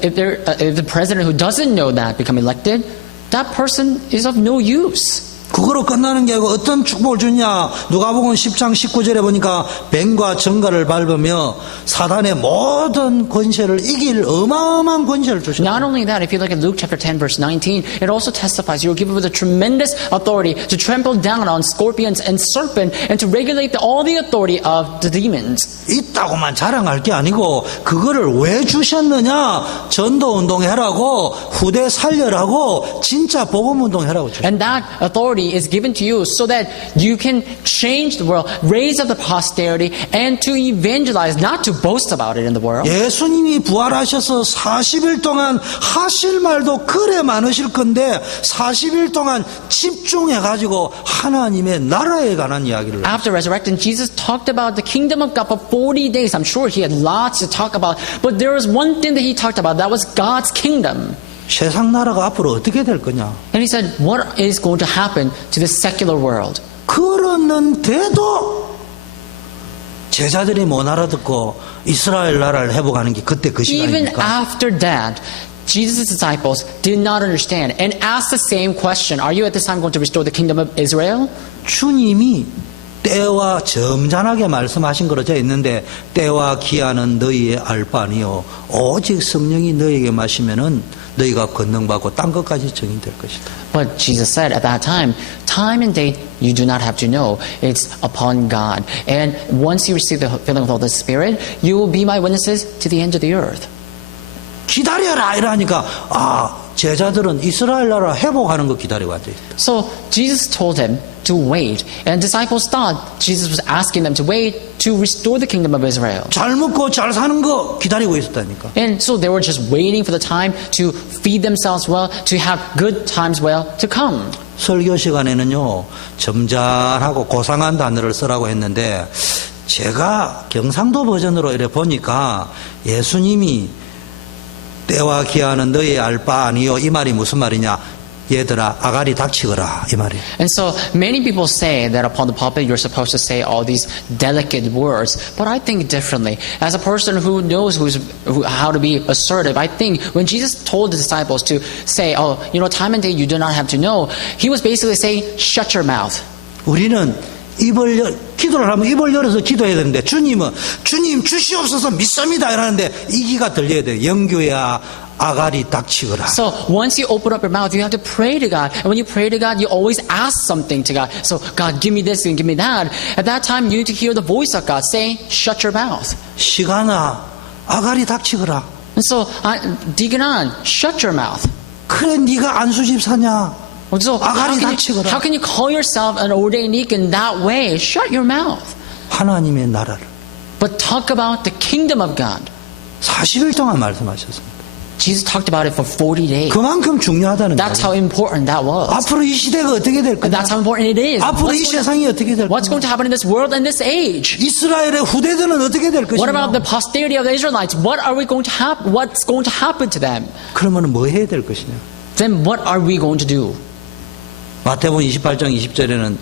if the president who doesn't know that become elected, that person is of no use. 그거로 끝나는 게 아니고 어떤 축복을 주냐. 누가복음 10장 19절에 보니까 뱀과 정갈을 밟으며 사단의 모든 권세를 이길 어마어마한 권세를 Not 주셨다. only that, if you look at Luke chapter 10 verse 19, it also testifies you are given with a tremendous authority to trample down on scorpions and serpent and to regulate all the authority of the demons. 있다고만 자랑할 게 아니고 그거를 왜 주셨느냐. 전도운동 해라고 후대 살려라고 진짜 복음운동 해라고 주셨다. And that authority is given to you so that you can change the world, raise up the posterity, and to evangelize, not to boast about it in the world. 예수님이 부활하셔서 40일 동안 하실 말도 그래 많으실 건데 40일 동안 집중해가지고 하나님의 나라에 관한 이야기를 After resurrecting, Jesus talked about the kingdom of God for 40 days. I'm sure he had lots to talk about, but there was one thing that he talked about, that was God's kingdom. 세상 나라가 앞으로 어떻게 될 거냐. And he said, what is going to happen to this secular world? 그랬는데도 제자들이 못 알아듣고 이스라엘 나라를 회복하는 게 그때 그 Even 시간이니까. after that, Jesus' disciples did not understand and asked the same question. Are you at this time going to restore the kingdom of Israel? 주님이 때와 점잖하게 말씀하신 거로 되어 있는데 때와 기한은 너희의 알 바 아니요 오직 성령이 너희에게 마시면은 너희가 권능받고 딴 것까지 정의될 것이다. But Jesus said at that time and date you do not have to know. It's upon God. And once you receive the filling of the Holy Spirit, you will be my witnesses to the end of the earth. 기다려라 이러니까 제자들은 이스라엘 나라 회복하는 거 기다리고 앉아있다. So Jesus told him to wait. And disciples thought Jesus was asking them to wait to restore the kingdom of Israel. 잘 먹고 잘 사는 거 기다리고 있었다니까. And so they were just waiting for the time to feed themselves well, to have good times well to come. 설교 시간에는요 점잖하고 고상한 단어를 쓰라고 했는데 제가 경상도 버전으로 이렇게 보니까 예수님이 때와 기한은 너희 알 바 아니요 이 말이 무슨 말이냐 얘들아 아가리 닥치거라 이 말이에요. And so many people say that upon the pulpit you're supposed to say all these delicate words, but I think differently. As a person who knows how to be assertive, I think when Jesus told the disciples to say, time and day you do not have to know, he was basically saying, shut your mouth. 우리는 기도를 하면 입을 열어서 기도해야 되는데 주님 주시옵소서 믿습니다 이러는데 이기가 들려야 돼요. 영규야 아가리 닥치거라. So once you open up your mouth, you have to pray to God. And when you pray to God, you always ask something to God. So God, give me this and give me that. At that time, you need to hear the voice of God saying, shut your mouth. 시간아 아가리 닥치거라. And so, Deacon, shut your mouth. 그래 네가 안수집 사냐? So 아가리 닥치거라. how can you call yourself an ordained deacon that way? Shut your mouth. 하나님의 나라를. But talk about the kingdom of God. 40일 동안 말씀하셨습니다. Jesus talked about it for 40 days. 그만큼 중요하다는 That's 거예요. how important that was. 앞으로 이 시대가 어떻게 될 And 거냐? that's how important it is. 앞으로 이 세상이 어떻게 될 What's 거냐? going to happen in this world and this age? 이스라엘의 후대들은 어떻게 될 What about 것이냐? the posterity of the Israelites? What are we going to happen? What's going to happen to them? 그러면 뭐 해야 될 것이냐? Then what are we going to do? 마태복음 28장 20절에는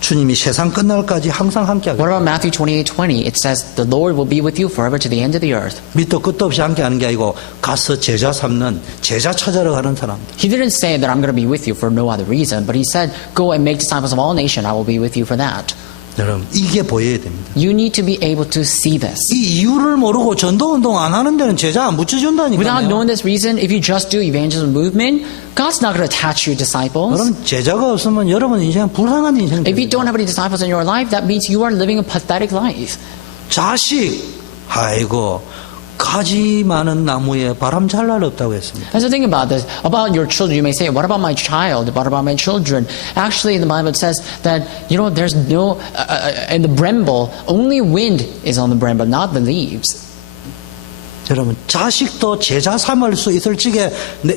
주님이 세상 끝날까지 항상 함께 What 하겠다. about Matthew 28:20? It says the Lord will be with you forever to the end of the earth. 밑도 끝도 없이 함께 하는 게 아니고 가서 제자 삼는 제자 찾아러 가는 사람들. He didn't say that I'm going to be with you for no other reason, but he said, go and make disciples of all nations. I will be with you for that. 여러분 이게 보여야 됩니다. You need to be able to see this. 이 이유를 모르고 전도운동 안 하는 데는 제자 안 Without 붙여준다니까요. knowing this reason, if you just do evangelism movement, God's not going to attach you disciples. 그럼 제자가 없으면 여러분 인생은 불쌍한 인생. If you don't have any disciples in your life, that means you are living a pathetic life. 자식, 아이고 가지 많은 나무에 바람 잘 날 없다고 했습니다. And so think about this. About your children, you may say, what about my child? What about my children? Actually, the Bible says that, there's no, in the bramble, only wind is on the bramble, not the leaves. 여러분 자식도 제자 삼을 수 있을 적에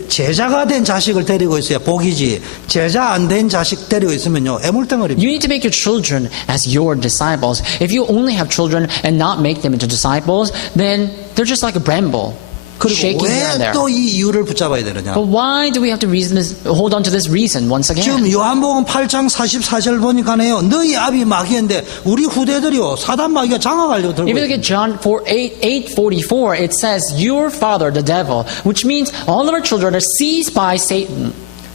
제자가 된 자식을 데리고 있어야 복이지 제자 안 된 자식 데리고 있으면요 애물덩어리. You need to make your children as your disciples. If you only have children and not make them into disciples, then they're just like a bramble, shaking here and 왜 there. 또 이 이유를 붙잡아야 되느냐? But why do we have to hold on to this reason once 지금 again? 요한복음 8장 44절 보니까네요 너희 아비 마귀인데 우리 후대들이요 사단 마귀가 장악하려고 들고 If you look 있어요. at John 8:44, it says, your father, the devil, which means all of our children are seized by Satan.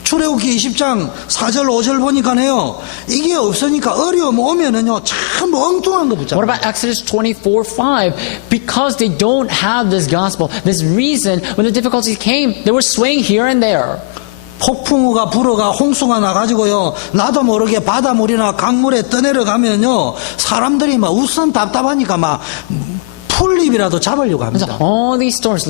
출애굽기 20장 4절 5절 보니까네요 이게 없으니까 어려움 오면은요 참 엉뚱한 거 What 붙잡아요. about Exodus 24:5? Because they don't have this gospel, this reason, when the difficulties came, they were swaying here and there. 폭풍우가 불어가 홍수가 나가지고요 나도 모르게 바닷물이나 강물에 떠내려 가면요 사람들이 막 우선 답답하니까 막 풀잎이라도 잡으려고 So 합니다. all these storms,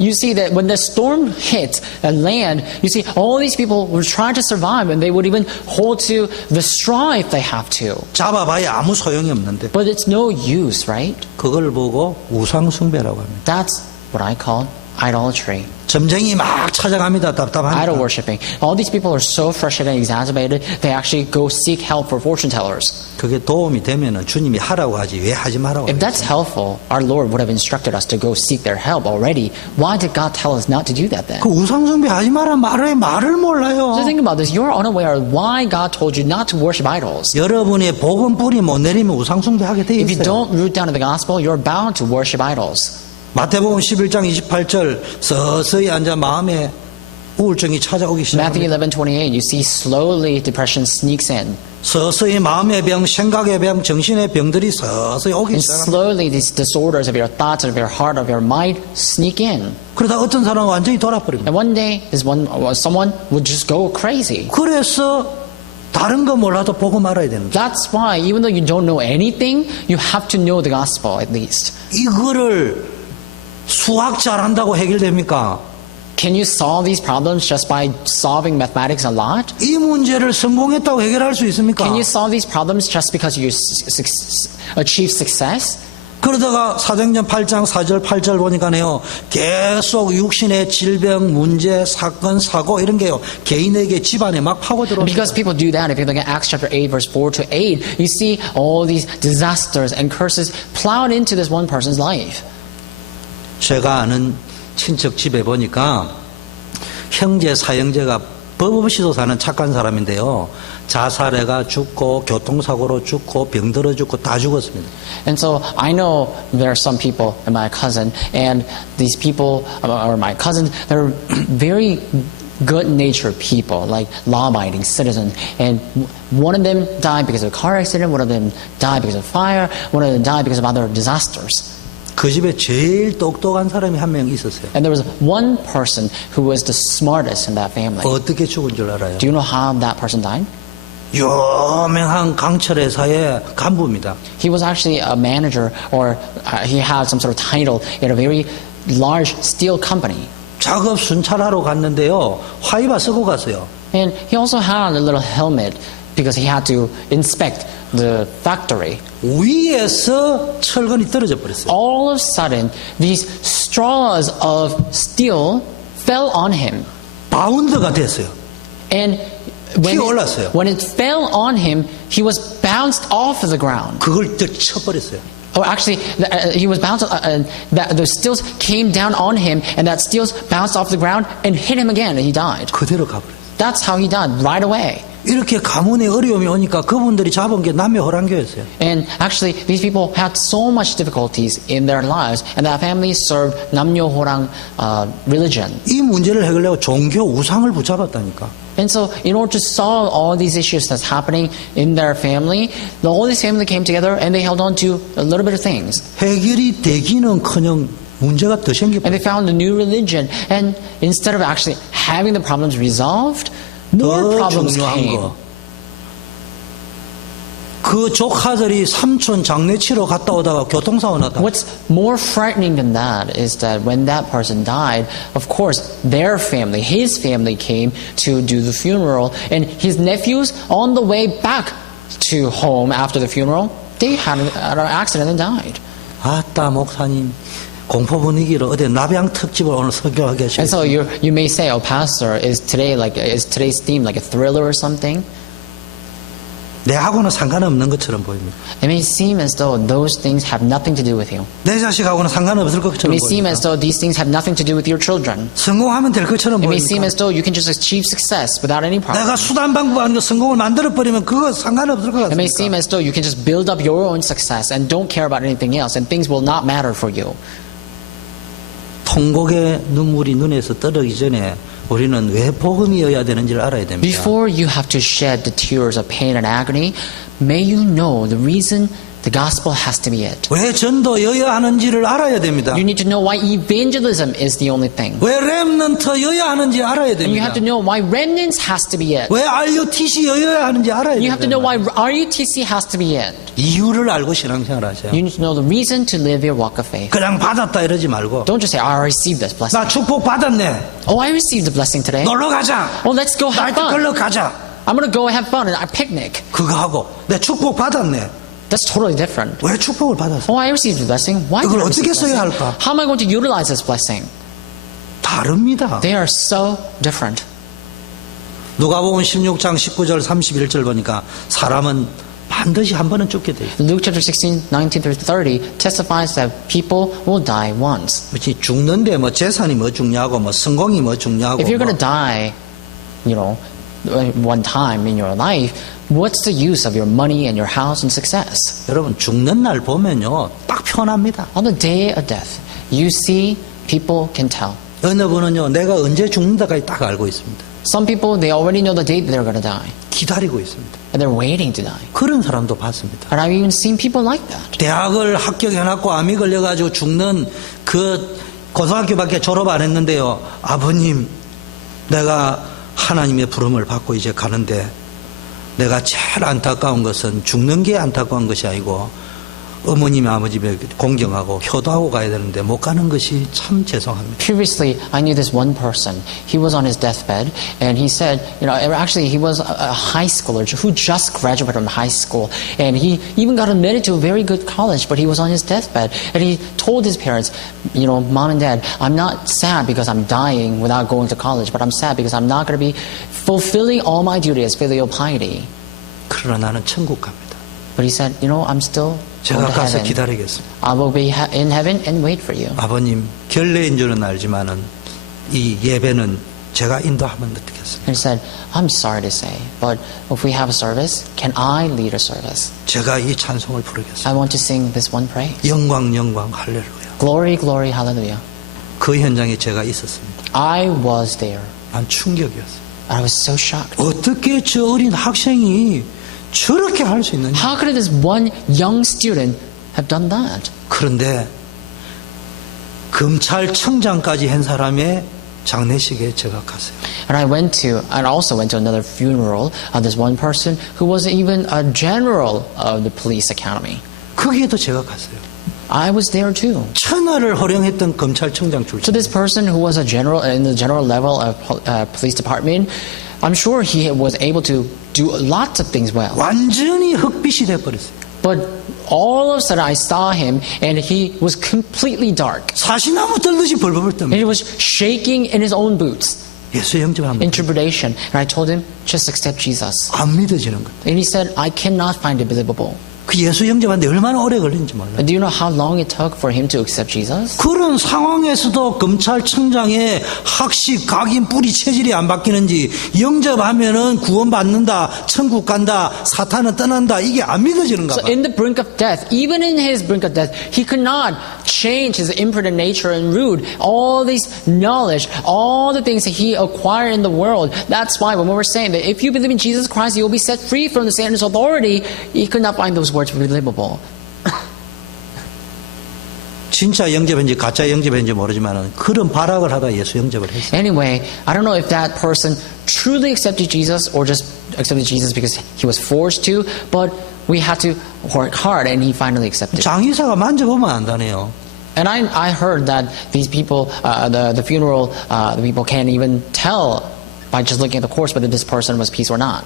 you see that when the storm hit land, you see all these people were trying to survive and they would even hold to the straw if they have to. 잡아봐야 아무 소용이 없는데 But it's no use, right? 그걸 보고 우상숭배라고 합니다. That's what I call idolatry. 점쟁이 막 찾아갑니다. Idol 답답하니까. worshipping. All these people are so frustrated and exacerbated, they actually go seek help for fortune tellers. 그게 도움이 되면은 주님이 하라고 하지 왜 하지 말라고 If 하지? that's helpful, our Lord would have instructed us to go seek their help already. Why did God tell us not to do that then? 그 우상숭배 하지 마라 말을 몰라요. So think about this. You're unaware of why God told you not to worship idols. 여러분의 복음 뿌리 못 내리면 우상숭배 하게 돼 If you 있어요. don't root down to the gospel, you're bound to worship idols. 마태복음 11장 28절 서서히 앉아 마음에 우울증이 찾아오기 Matthew 시작합니다. 11:28, you see slowly depression sneaks in. 서서히 마음의 병, 생각의 병, 정신의 병들이 서서히 오기 And 시작합니다. slowly these disorders of your thoughts, of your heart, of your mind sneak in. 그러다 어떤 사람은 완전히 돌아버립니다. And one day, someone would just go crazy. 그래서 다른 거 몰라도 보고 말아야 됩니다. That's why, even though you don't know anything, you have to know the gospel at least. 이거를 수학 잘한다고 해결됩니까? Can you solve these problems just by solving mathematics a lot? 이 문제를 성공했다고 해결할 수 있습니까? Can you solve these problems just because you achieve success? 그러다가 사도행전 8장 4절 8절 보니까요 계속 육신의 질병, 문제, 사건, 사고 이런 게요 개인에게 집안에 막 파고들어옵니다. Because people do that. If you look at Acts chapter 8 verse 4 to 8, you see all these disasters and curses plowed into this one person's life. 제가 아는 친척 집에 보니까 형제 사형제가 법 없이도 사는 착한 사람인데요. 자살해가 죽고 교통사고로 죽고 병들어 죽고 다 죽었습니다. And so I know there are some people, and my cousin, and these people, or my cousins, they're very good-natured people, like law-abiding citizens. And one of them died because of a car accident, one of them died because of fire, one of them died because of other disasters. 그 집에 제일 똑똑한 사람이 한 명 있었어요. And there was one person who was the smartest in that family. 어떻게 죽은 줄 알아요? Do you know how that person died? 유명한 강철 회사의 간부입니다. He was actually a manager, or he had some sort of title in a very large steel company. 작업 순찰하러 갔는데요. 화이바 쓰고 갔어요. And he also had a little helmet because he had to inspect the factory. 위에서 철근이 떨어져 버렸어요. All of a sudden, these straws of steel fell on him. 바운드가 됐어요. And 올랐어요. when it fell on him, he was bounced off of the ground. 그걸 또 쳐버렸어요. Oh, actually, he was bounced. The steels came down on him, and that steels bounced off the ground and hit him again, and he died. 그대로 가버렸어요. That's how he died, right away. 이렇게 가문에 어려움이 오니까 그분들이 잡은 게 남녀 호랑교였어요. And actually, these people had so much difficulties in their lives, and that family served Namnyo Horang religion. 이 문제를 해결하려고 종교 우상을 붙잡았다니까. And so, in order to solve all these issues that's happening in their family, all this family came together and they held on to a little bit of things. 해결이 되기는커녕 문제가 더 생기고. And they found a new religion. And instead of actually having the problems resolved, more 더 problems 중요한 came. 거. 그 조카들이 삼촌 장례치러 갔다 오다가 교통사고 났다. What's more frightening than that is that when that person died, of course, their family, his family came to do the funeral, and his nephews, on the way back to home after the funeral, they had an accident and died. 아따 목사님 공포 분위기로 어디 남양 특집을 오늘 설교하게 하시고. And so you may say, "Oh, pastor, is today's theme like a thriller or something?" 내하고는 상관없는 것처럼 보입니다. It may seem as though those things have nothing to do with you. 내 자식하고는 상관없을 It 것처럼 may seem 보입니다. as though these things have nothing to do with your children. 성공하면 될 것처럼 It may seem 보입니다. as though you can just achieve success without any problem. 내가 수단 방법 아니고 성공을 만들어 버리면 그거 상관없을 것 It may 같습니다. seem as though you can just build up your own success and don't care about anything else, and things will not matter for you. 통곡의 눈물이 눈에서 떨어지기 전에 우리는 왜 복음이어야 되는지를 알아야 됩니다. Before you have to shed the tears of pain and agony, may you know the reason the gospel has to be it. 왜 전도여야 하는지를 알아야 됩니다. You need to know why evangelism is the only thing. 왜 렘넌트여야 하는지 알아야 And you 됩니다. have to know why remnants has to be it. 왜 RUTC여야 하는지 알아야 You have to know 됩니다. why RUTC has to be it. 이유를 알고 신앙생활 하세요. You need to know the reason to live your walk of faith. 그냥 받았다 이러지 말고 Don't just say, "I received this blessing." 나 축복 받았네. Oh, I received the blessing today. 놀러 가자. Oh, let's go have 나이트 fun. 걸러 가자. I'm going to go have fun and a picnic. 그거 하고 내 축복 받았네. That's totally different. 왜 축복을 받았어? Oh, I received the blessing. Why did 이걸 I 어떻게 receive the 써야 blessing? 할까? How am I going to utilize this blessing? 다릅니다. They are so different. 누가복음 16장 19절 31절 보니까 사람은 반드시 한 번은 죽게 돼 있어요. Luke chapter 16, 19 through 30 testifies that people will die once. 그렇지 죽는데 뭐 재산이 뭐 중요하고 뭐 성공이 뭐 중요하고 If you're going 뭐 to die, one time in your life, what's the use of your money and your house and success? 여러분 죽는 날 보면요 딱 편합니다. On the day of death, you see, people can tell. 어느 분은요 내가 언제 죽는다까지 딱 알고 있습니다. Some people, they already know the date that they're going to die. 기다리고 있습니다. and they're waiting to die. 그런 사람도 봤습니다. And I've even seen people like that. 대학을 합격해놨고 암이 걸려가지고 죽는 그 고등학교밖에 졸업 안 했는데요. 아버님, 내가 하나님의 부름을 받고 이제 가는데 내가 제일 안타까운 것은 죽는 게 안타까운 것이 아니고 어머님이 아버지를 공경하고 효도하고 가야 되는데 못 가는 것이 참 죄송합니다. Previously, I knew this one person. He was on his deathbed, and he said, actually, he was a high schooler who just graduated from high school, and he even got admitted to a very good college, but he was on his deathbed, and he told his parents, Mom and Dad, I'm not sad because I'm dying without going to college, but I'm sad because I'm not going to be fulfilling all my duty as filial piety. 그러나 나는 천국 갑니다. But he said, I'm still going 제가 to 가서 heaven. 기다리겠습니다. I will be in heaven and wait for you. 아버님, 결례인 줄은 알지만은 이 예배는 제가 인도하면 어떻겠습니까? And he said, I'm sorry to say, but if we have a service, can I lead a service? 제가 이 찬송을 부르겠습니다. I want to sing this one praise. 영광 영광 할렐루야. Glory, glory, hallelujah. 그 현장에 제가 있었습니다. I was there. 난 충격이었어요. I was so shocked. 어떻게 저 어린 학생이 저렇게 할 수 있느냐. How could this one young student have done that? 그런데 검찰청장까지 한 사람의 장례식에 제가 갔어요. And I also went to another funeral of this one person who was even a general of the police academy. 거기에도 제가 갔어요. I was there too. 천하를 허령했던 검찰청장 So 출신. this person who was a general in the general level of police department, I'm sure he was able to do lots of things well. 완전히 흑빛이 돼버렸어요. But all of a sudden I saw him and he was completely dark. 사시나무 떨듯이 벌벌 And 뜹니다. he was shaking in his own boots 예수 in 영접하면 trepidation. And I told him, just accept Jesus. 안 믿어지는 거예요. And he said, I cannot find it believable. 그 예수 영접하는데 얼마나 오래 걸린지 몰라요. And do you know how long it took for him to accept Jesus? 그런 상황에서도 검찰청장의 학식, 각인, 뿌리 체질이 안 바뀌는지 영접하면은 구원받는다, 천국 간다, 사탄은 떠난다 이게 안 믿어지는가 So 봐. in the brink of death, even in his brink of death, he could not change his imprudent nature and rude, all this knowledge, all the things that he acquired in the world. That's why when we were saying that if you believe in Jesus Christ, you will be set free from the Satan's authority, he could not find those words believable. 진짜 영접인지 가짜 영접인지 모르지만은 그런 발악을 하다 예수 영접을 했어요. Anyway, I don't know if that person truly accepted Jesus or just accepted Jesus because he was forced to, but we had to work hard and he finally accepted. 장의사가 만져보면 안다네요. And I heard that these people, the funeral, the people can't even tell by just looking at the corpse whether this person was peace or not.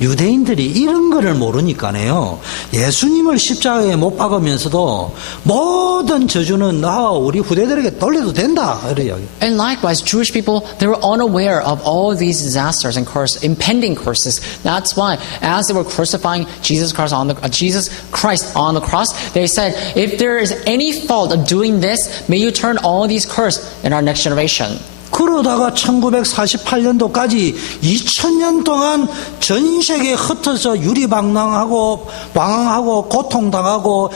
유대인들이 이런 거를 모르니까네요. 예수님을 십자가에 못 박으면서도 모든 저주는 나와 우리 후대들에게 돌려도 된다. 이래요. And likewise, Jewish people, they were unaware of all these disasters and impending curses. That's why, as they were crucifying Jesus Christ on the cross, they said, if there is any fault of doing this, may you turn all these curses in our next generation. 그러다가 1948년도까지 2000년 동안 전 세계에 흩어져 유리방랑하고 방황하고 고통당하고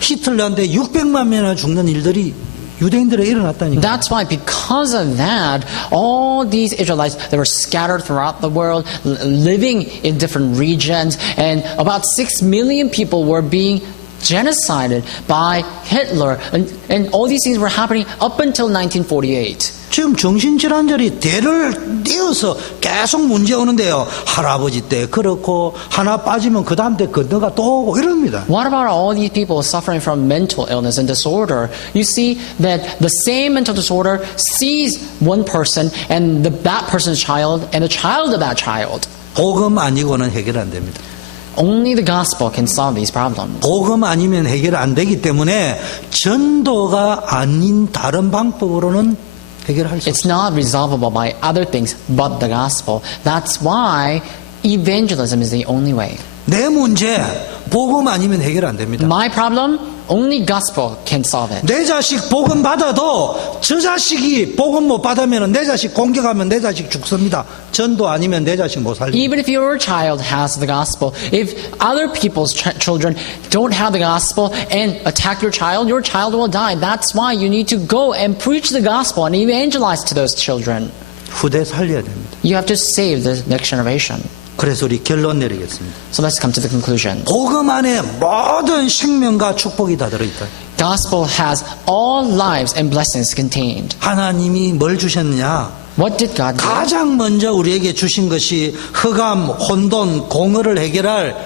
히틀러한테 600만 명이나 죽는 일들이 유대인들에 일어났다니까. That's why, because of that, all these Israelites, they were scattered throughout the world, living in different regions, and about 6 million people were being genocided by Hitler, and all these things were happening up until 1948. 지금 정신질환자리 대를 띄어서 계속 문제 오는데요. 할아버지 때 그렇고 하나 빠지면 그 다음 때 건너가 또 오고 이럽니다. What about all these people suffering from mental illness and disorder? You see that the same mental disorder sees one person and that person's child and the child of that child. 복음 아니고는 해결 안 됩니다. Only the gospel can solve these problems. 복음 아니면 해결 안 되기 때문에 전도가 아닌 다른 방법으로는 해결할 수 It's 없어요. not resolvable by other things but the gospel. That's why evangelism is the only way. 내 문제 복음 아니면 해결 안 됩니다. My problem, only gospel can solve it. 내 자식 복음 받아도 저 자식이 복음 못 받으면 내 자식 공격하면 내 자식 죽습니다. 전도 아니면 내 자식 못 살립니다. Even if your child has the gospel, if other people's children don't have the gospel and attack your child will die. That's why you need to go and preach the gospel and evangelize to those children. 후대 살려야 됩니다. You have to save the next generation. 그래서 우리 결론 내리겠습니다. So let's come to the conclusion. 복음 안에 모든 생명과 축복이 다 들어있다. Gospel has all lives and blessings contained. 하나님이 뭘 주셨느냐? What did God do? 가장 먼저 우리에게 주신 것이 흑암, 혼돈, 공허를 해결할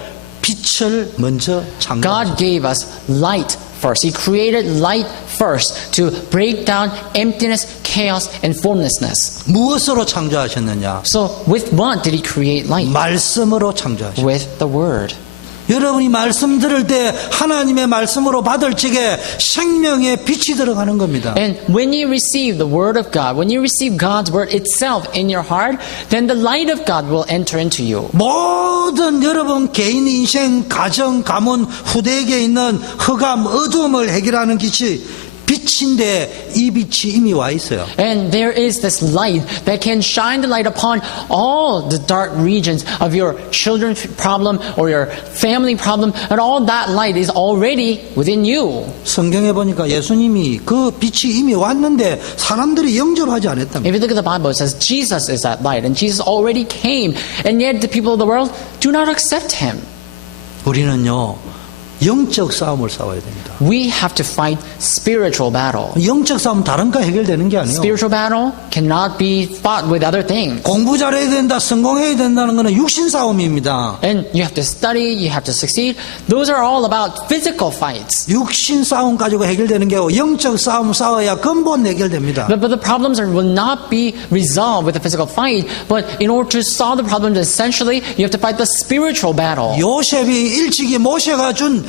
빛을 먼저 창조하셨습니다. God gave us light first. He created light first to break down emptiness, chaos, and formlessness. 무엇으로 창조하셨느냐? So with what did He create light? 말씀으로 창조하셨습니다. With the Word. 여러분이 말씀 들을 때 하나님의 말씀으로 받을 적에 생명의 빛이 들어가는 겁니다. And when you receive the Word of God, when you receive God's Word itself in your heart, then the light of God will enter into you. 모든 여러분 개인 인생, 가정, 가문, 후대에게 있는 흑암, 어두움을 해결하는 빛이 빛인데 이 빛이 이미 와 있어요. And there is this light that can shine the light upon all the dark regions of your children's problem or your family problem, and all that light is already within you. 성경에 보니까 예수님이 그 빛이 이미 왔는데 사람들이 영접하지 않았답니다. If you look at the Bible, it says Jesus is that light, and Jesus already came, and yet the people of the world do not accept Him. 우리는요 영적 싸움을 싸워야 됩니다. We have to fight spiritual battle. 영적 싸움 다른 거 해결되는 게 아니에요. Spiritual battle cannot be fought with other things. 공부 잘해야 된다, 성공해야 된다는 것은 육신 싸움입니다. And you have to study, you have to succeed. Those are all about physical fights. 육신 싸움 가지고 해결되는 게 아니고 영적 싸움 싸워야 근본 해결됩니다. But the problems will not be resolved with a physical fight. But in order to solve the problems, essentially, you have to fight the spiritual battle. 요셉이 일찍이 모세가 준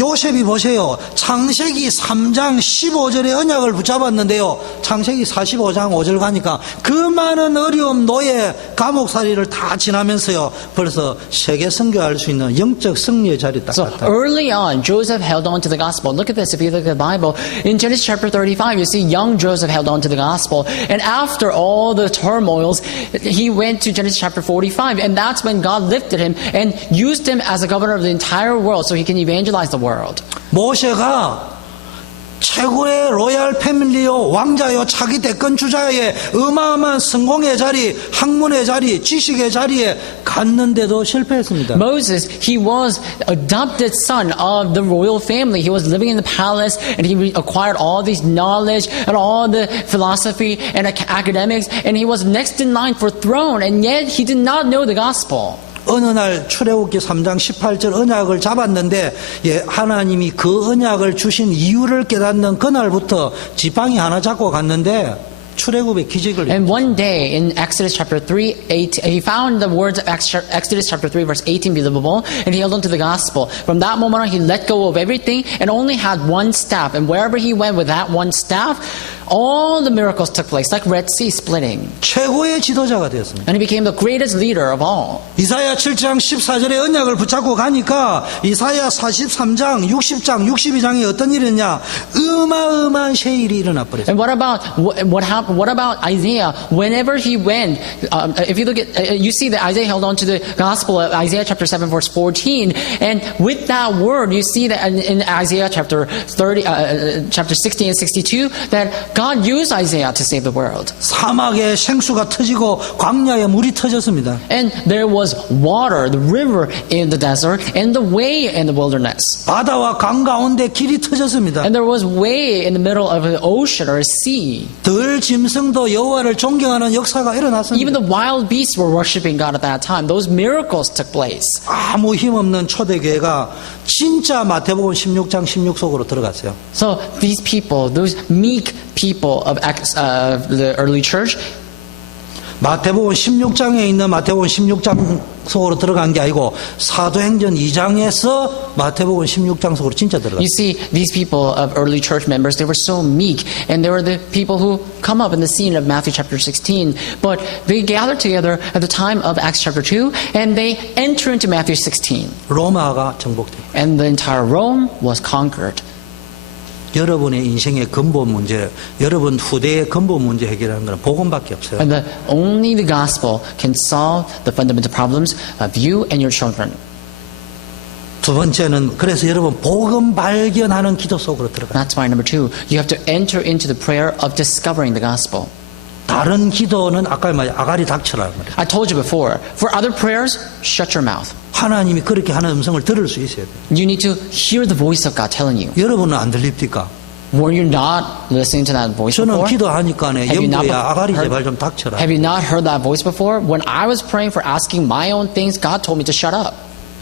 요셉이 보세요. 창세기 3장 15절의 언약을 붙잡았는데요. 창세기 45장 5절 가니까 그 많은 어려움, 노예, 감옥살이를 다 지나면서요. 벌써 세계 선교할 수 있는 영적 승리의 자리 딱 So 같아요. early on, Joseph held on to the gospel. Look at this. If you look at the Bible, in Genesis chapter 35, you see young Joseph held on to the gospel. And after all the turmoils, he went to Genesis chapter 45. And that's when God lifted him and used him as a governor of the entire world so he can evangelize the world. 모세가 최고의 로얄 패밀리요, 왕자요, 차기 대권 주자의 어마어마한 성공의 자리, 학문의 자리, 지식의 자리에 갔는데도 실패했습니다. Moses, he was adopted son of the royal family. He was living in the palace and he acquired all this knowledge and all the philosophy and academics, and he was next in line for throne, and yet he did not know the gospel. 어느 날 출애굽기 3장 18절 언약을 잡았는데 하나님이 그 언약을 주신 이유를 깨닫는 그날부터 지팡이 하나 잡고 갔는데 출애굽의 기적을 And one day in Exodus chapter 3:8, he found the words of Exodus chapter 3 verse 18 believable, and he held on to the gospel. From that moment on, he let go of everything and only had one staff. And wherever he went with that one staff, all the miracles took place, like Red Sea splitting. 최고의 지도자가 되었습니다. And he became the greatest leader of all. 이사야 7장 14절의 언약을 붙잡고 가니까 이사야 43장 60장 62장에 어떤 일이 있냐, 어마어마한 세일이 일어나 버렸어요. And what about Isaiah? Whenever he went, if you look at, you see that Isaiah held on to the gospel of Isaiah chapter 7 verse 14, and with that word, you see that in Isaiah chapter 30, chapter 60 and 62, that God used Isaiah to save the world. 사막에 생수가 터지고 광야에 물이 터졌습니다. And there was water, the river in the desert, and the way in the wilderness. 바다와 강 가운데 길이 터졌습니다. And there was way in the middle of an ocean or a sea. 들 짐승도 여호와를 존경하는 역사가 일어났습니다. Even the wild beasts were worshiping God at that time. Those miracles took place. 아무 힘없는 초대교회가 진짜 마태복음 16장 16속으로 들어갔어요. So these people, those meek people of the early church, 마태복음 16장에 있는 마태복음 16장 속으로 들어간 게 아니고 사도행전 2장에서 마태복음 16장 속으로 진짜 들어갔어요. you see, these people of early church members, they were so meek, and they were the people who come up in the scene of Matthew chapter 16. But they gathered together at the time of Acts chapter 2, and they enter into Matthew 16. 로마가 정복돼요. And the entire Rome was conquered. 여러분의 인생의 근본 문제, 여러분 후대의 근본 문제 해결하는 건 복음밖에 없어요. And only the gospel can solve the fundamental problems of you and your children. 두 번째는 그래서 여러분 복음 발견하는 기도 속으로 들어가요. That's why number 2, you have to enter into the prayer of discovering the gospel. 다른 기도는 아까 말 아가리 닥쳐라 말이에요. I told you before, for other prayers, shut your mouth. 하나님이 그렇게 하는 음성을 들을 수 있어야 돼요. You need to hear the voice of God telling you. 여러분은 안 들립니까? Were you not listening to that voice 저는 before? 기도하니까네 Have you not 영도야 아가리 heard- 제발 좀 닥쳐라. Have you not heard that voice before? When I was praying for asking my own things, God told me to shut up.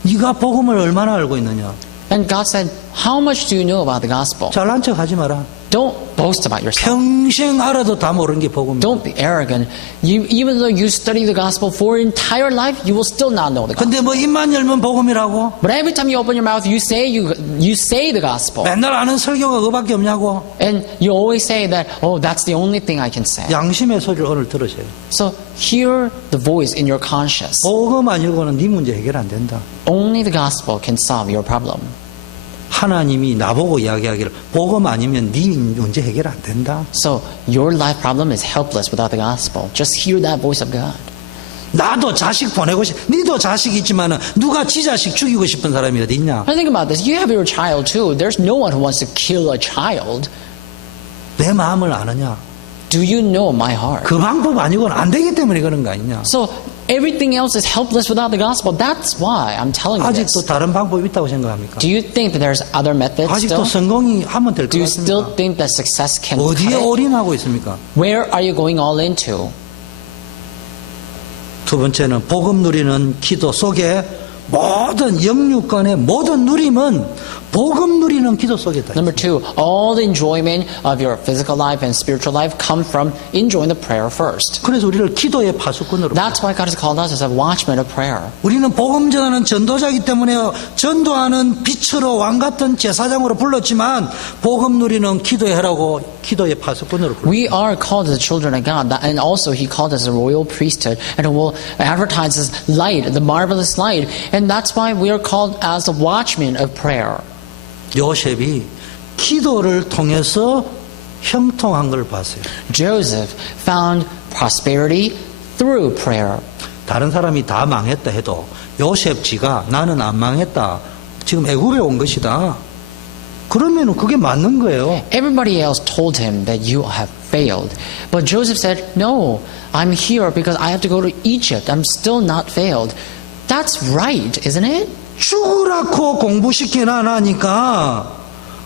네가 복음을 얼마나 알고 있느냐. And God said, how much do you know about the gospel? 잘난 척 하지 마라. Don't boast about yourself. 평생 알아도 다 모르는 게 복음이야. Don't be arrogant. Even though you study the gospel for your entire life, you will still not know the gospel. 근데 뭐 입만 열면 복음이라고? But every time you open your mouth, you say the gospel. 맨날 아는 설교가 그밖에 없냐고? And you always say that, oh, that's the only thing I can say. 양심의 소리를 오늘 들으세요. So hear the voice in your conscience. 복음 아니고는 네 문제 해결 안 된다. Only the gospel can solve your problem. 하나님이 나보고 이야기하기를 복음 아니면 네 문제 해결 안 된다. So your life problem is helpless without the gospel. Just hear that voice of God. 나도 자식 보내고 니도 자식 있지만은 누가 지 자식 죽이고 싶은 사람이 어디 있냐? Now think about this. You have your child too. There's no one who wants to kill a child. 내 마음을 아느냐? Do you know my heart? 그 방법 아니고는 안 되기 때문에 그런 거 아니냐? So everything else is helpless without the gospel. That's why I'm telling you 아직도 this. 다른 방법이 있다고 생각합니까? Do you think that there's other methods 아직도 still? 성공이 하면 될 것 Do you still 같습니까? think that success can cut 어디에 it? 올인하고 있습니까? Where are you going all into? 두 번째는 복음 누리는 기도 속에 모든 영육간의 모든 누림은 복음 누리는 기도 속에 있다. Number two, all the enjoyment of your physical life and spiritual life come from enjoying the prayer first. 그래서 우리를 기도의 파수꾼으로 That's why God has called us as a watchman of prayer. 우리는 복음 전하는 전도자이기 때문에 전도하는 빛으로 왕 같은 제사장으로 불렀지만 복음 누리는 기도의 해라고 기도의 파수꾼으로 불렀어요. We are called as the children of God, and also He called us a royal priesthood, and who will advertise His light, the marvelous light, and that's why we are called as the watchmen of prayer. 요셉이 기도를 통해서 형통한 걸 봤어요. Joseph found prosperity through prayer. 다른 사람이 다 망했다 해도 요셉 지가 나는 안 망했다. 지금 애굽에 온 것이다. 그러면 그게 맞는 거예요. Everybody else told him that you have failed. But Joseph said, no, I'm here because I have to go to Egypt. I'm still not failed. That's right, isn't it? 죽으라고 공부시키나 나니까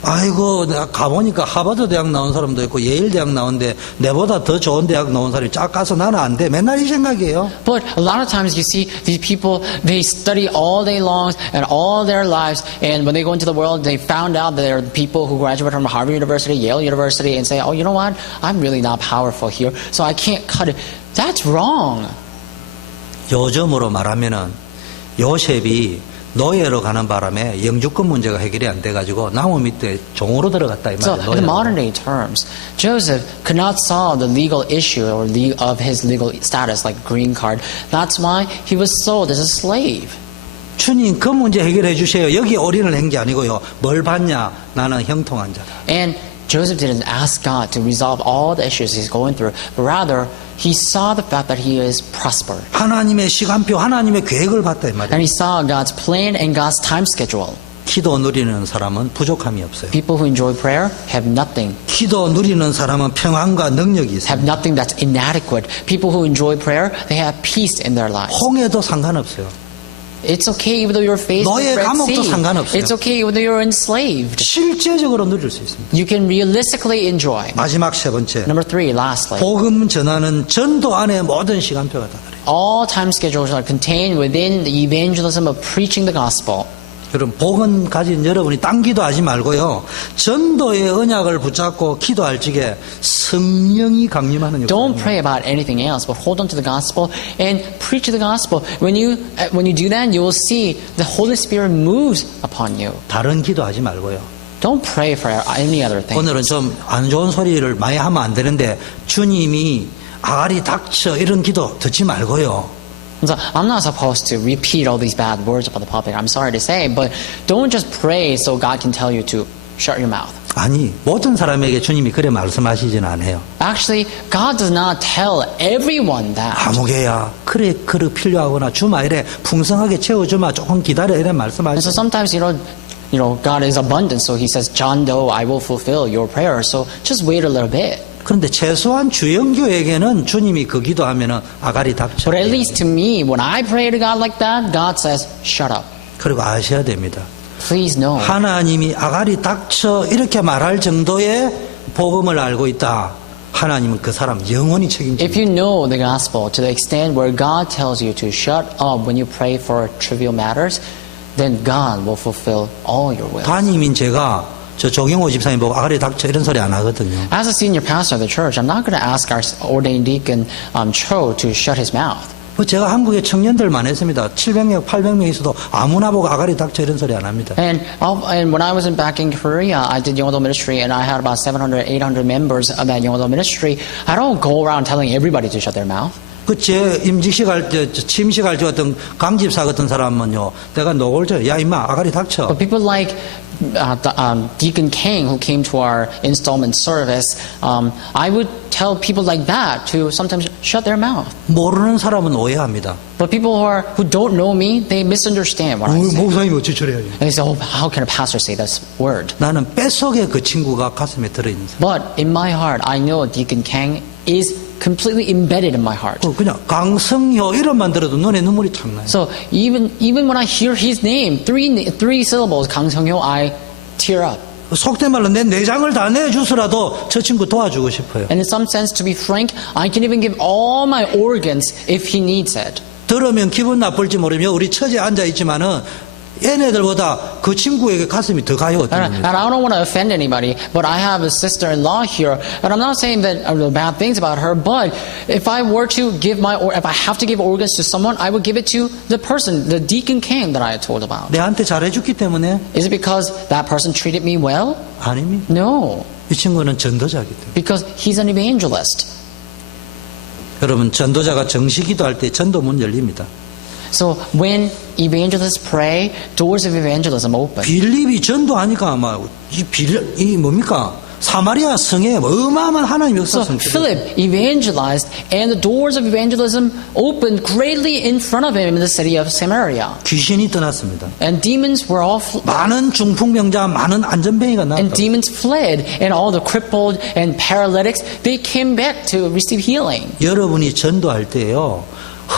아이고 내가 가보니까 하버드 대학 나온 사람도 있고 예일 대학 나온데 내보다 더 좋은 대학 나온 사람이 쫙 가서 나는 안 돼. 맨날 이 생각이에요. But a lot of times you see these people, they study all day long and all their lives, and when they go into the world, they found out that there are people who graduate from Harvard University, Yale University, and say, oh, you know what? I'm really not powerful here, so I can't cut it. That's wrong. 요즘으로 말하면은 요셉이 노예로 가는 바람에 영주권 문제가 해결이 안 돼가지고 나무 밑에 종으로 들어갔다 이 So, 말이에요. in 노예로. modern day terms, Joseph could not solve the legal issue or of his legal status, like green card. That's why he was sold as a slave. 주님 그 문제 해결해 주세요. 여기 올인을 한 게 아니고요. 뭘 받냐? 나는 형통한 자다. And Joseph didn't ask God to resolve all the issues he's going through, but rather he saw the fact that he is prospered. 하나님의 시간표, 하나님의 계획을 봤다 이 말이에요. And he saw God's plan and God's time schedule. 기도 누리는 사람은 부족함이 없어요. People who enjoy prayer have nothing. 기도 누리는 사람은 평안과 능력이 있어요. Have nothing that's inadequate. People who enjoy prayer, they have peace in their lives. 홍해도 상관없어요. It's okay even though you're faced with 너의 Red 감옥도 Sea. 상관없어요. It's okay even though you're enslaved. 실제적으로 누릴 수 있습니다. You can realistically enjoy. 마지막 세 번째, Number three, lastly, 복음 전하는 전도 안에 모든 시간표가 다 다르요. all time schedules are contained within the evangelism of preaching the gospel. 여러분 복음 가진 여러분이 딴 기도하지 말고요. 전도의 언약을 붙잡고 기도할 적에 성령이 강림하는 Don't 역사입니다. pray about anything else, but hold on to the gospel and preach the gospel. When you do that, you will see the Holy Spirit moves upon you. 다른 기도하지 말고요. Don't pray for any other thing. 오늘은 좀 안 좋은 소리를 많이 하면 안 되는데 주님이 아가리 닥쳐 이런 기도 듣지 말고요. So I'm not supposed to repeat all these bad words about the pulpit. I'm sorry to say, but don't just pray so God can tell you to shut your mouth. 아니 모든 사람에게 주님이 그래 말씀하시지는 않아요. Actually, God does not tell everyone that. 아무개야 그래 그릇 필요하거나 주말에 풍성하게 채워주마 조금 기다려 이런 And so 말씀하시죠. sometimes, God is abundant, so He says, John Doe, I will fulfill your prayer. So just wait a little bit. 그런데 최소한 주영교에게는 주님이 그 기도하면은 아가리 닥쳐. But at least to me, when I pray to God like that, God says, shut up. 그리고 아셔야 됩니다. Please know. 하나님이 아가리 닥쳐 이렇게 말할 정도의 복음을 알고 있다. 하나님은 그 사람 영원히 책임집니다. If you know the gospel to the extent where God tells you to shut up when you pray for trivial matters, then God will fulfill all your will. 담임인 제가 저 조경호 집사님 보고 아가리 닥쳐 이런 소리 안 하거든요. As a senior pastor of the church, I'm not going to ask our ordained deacon Cho to shut his mouth. 제가 한국의 청년들만 했습니다. 700명, 800명 있어도 아무나 보고 아가리 닥쳐 이런 소리 안 합니다. And when I was back in Korea, I did Yongdo ministry, and I had about 700, 800 members of that Yongdo ministry. I don't go around telling everybody to shut their mouth. 제 임직식 할 때, 침식 할 때 어떤 강집사 같은 사람은요, 내가 노골적, 야, 임마, 아가리 닥쳐. But people like Deacon Kang, who came to our installment service, I would tell people like that to sometimes shut their mouth. 모르는 사람은 오해합니다. But people who don't know me, they misunderstand what I say. 목사님 어찌 저래요? And they say, oh, how can a pastor say this word? 나는 뱃속에 그 친구가 가슴에 들어있는 사람. But in my heart, I know Deacon Kang is completely embedded in my heart. 그냥 강성효 이름만 들어도 눈에 눈물이 탁 나요. So even when I hear his name, three syllables, Kang Seong-hyo, I tear up. 속된 말로 내 내장을 다 내주서라도 저 친구 도와주고 싶어요. And in some sense, to be frank, I can even give all my organs if he needs it. 들으면 기분 나쁠지 모르며 우리 처지에 앉아있지만은 얘네들보다 그 친구에게 가슴이 더 가요. 어떤 And I don't want to offend anybody, but I have a sister-in-law here, and I'm not saying that bad things about her. But if I were to give if I have to give organs to someone, I would give it to the person, the Deacon Kang that I told about. 내한테 잘해줬기 때문에? Is it because that person treated me well? 아닙니다. No, 이 친구는 전도자이기 때문에. because he's an evangelist. 여러분, 전도자가 정시 기도할 때 전도문 열립니다. So when evangelists pray, doors of evangelism open. 빌립이 전도하니까 아마 이 뭡니까? 사마리아 성에 어마어마한 하나님의 역사 So 성취. Philip evangelized, and the doors of evangelism opened greatly in front of him in the city of Samaria. 귀신이 떠났습니다. And demons were all 많은 중풍병자, 많은 안전뱅이가 and 나왔다. demons fled, and all the crippled and paralytics, they came back to receive healing. 여러분이 전도할 때요,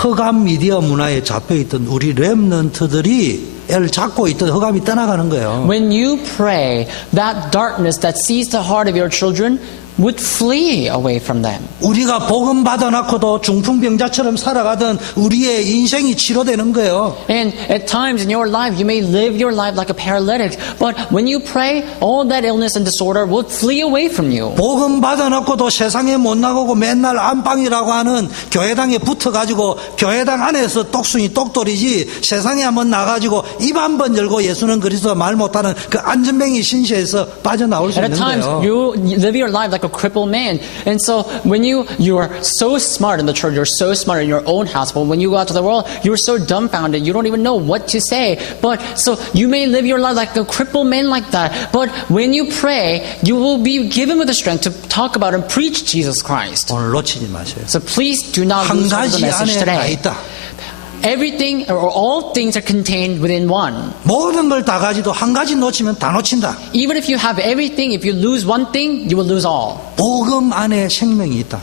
허감 미디어 문화에 잡혀있던 우리 렘넌트들이 애를 잡고 있던 허감이 떠나가는 거예요. When you pray, that darkness that sees the heart of your children would flee away from them. 우리가 복음 받아놓고도 중풍병자처럼 살아가던 우리의 인생이 치료되는 거예요. And at times in your life, you may live your life like a paralytic, but when you pray, all that illness and disorder will flee away from you. 복음 받아놓고도 세상에 못 나가고 맨날 안방이라고 하는 교회당에 붙어가지고 교회당 안에서 똑순이 똑돌이지 세상에 한번 나가지고 입 한 번 열고 예수는 그리스도 말 못하는 그 안전뱅이 신세에서 빠져나올 수 And at 있는 times, 거예요. you live your life like a crippled man. And so when you are so smart in the church, you're so smart in your own house, but when you go out to the world, you're so dumbfounded, you don't even know what to say. But so you may live your life like a crippled man like that. But when you pray, you will be given with the strength to talk about and preach Jesus Christ. 오늘 놓치지 마세요. So please do not 한 lose hold of the 가지 message 안에 다 today. 있다. Everything or all things are contained within one. 모든 걸 다 가지도 한 가지 놓치면 다 놓친다. Even if you have everything, if you lose one thing, you will lose all. 복음 안에 생명이 있다.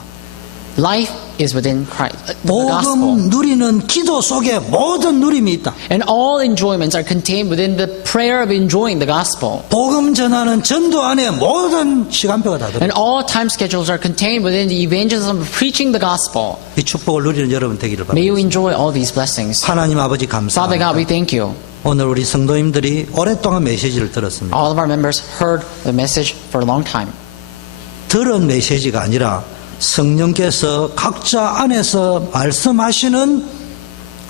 Life is within Christ, the gospel. 복음 누리는 기도 속에 모든 누림이 있다. And all enjoyments are contained within the prayer of enjoying the gospel. 복음 전하는 전도 안에 모든 시간표가 다 들어. And all time schedules are contained within the evangelism of preaching the gospel. 이 축복을 누리는 여러분 되기를 May you 바랍니다. enjoy all these blessings. 하나님 아버지 Father God, we 감사합니다. thank you. 오늘 우리 성도님들이 오랫동안 메시지를 들었습니다. All of our members heard the message for a long time. 들은 메시지가 아니라 성령께서 각자 안에서 말씀하시는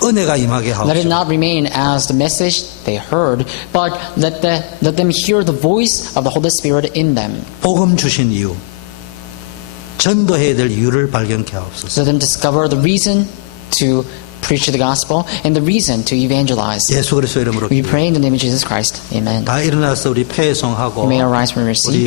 은혜가 임하게 Let it 하옵소서. not remain as the message they heard, but let them hear the voice of the Holy Spirit in them. 복음 주신 이유, 전도해야 될 이유를 발견케 하옵소서. So them discover the reason to preach the gospel and the reason to evangelize. 예수 그리스도 이름으로 We pray in the name of Jesus Christ. Amen. 다 일어나서 우리 폐송하고 You may arise from your seat. 우리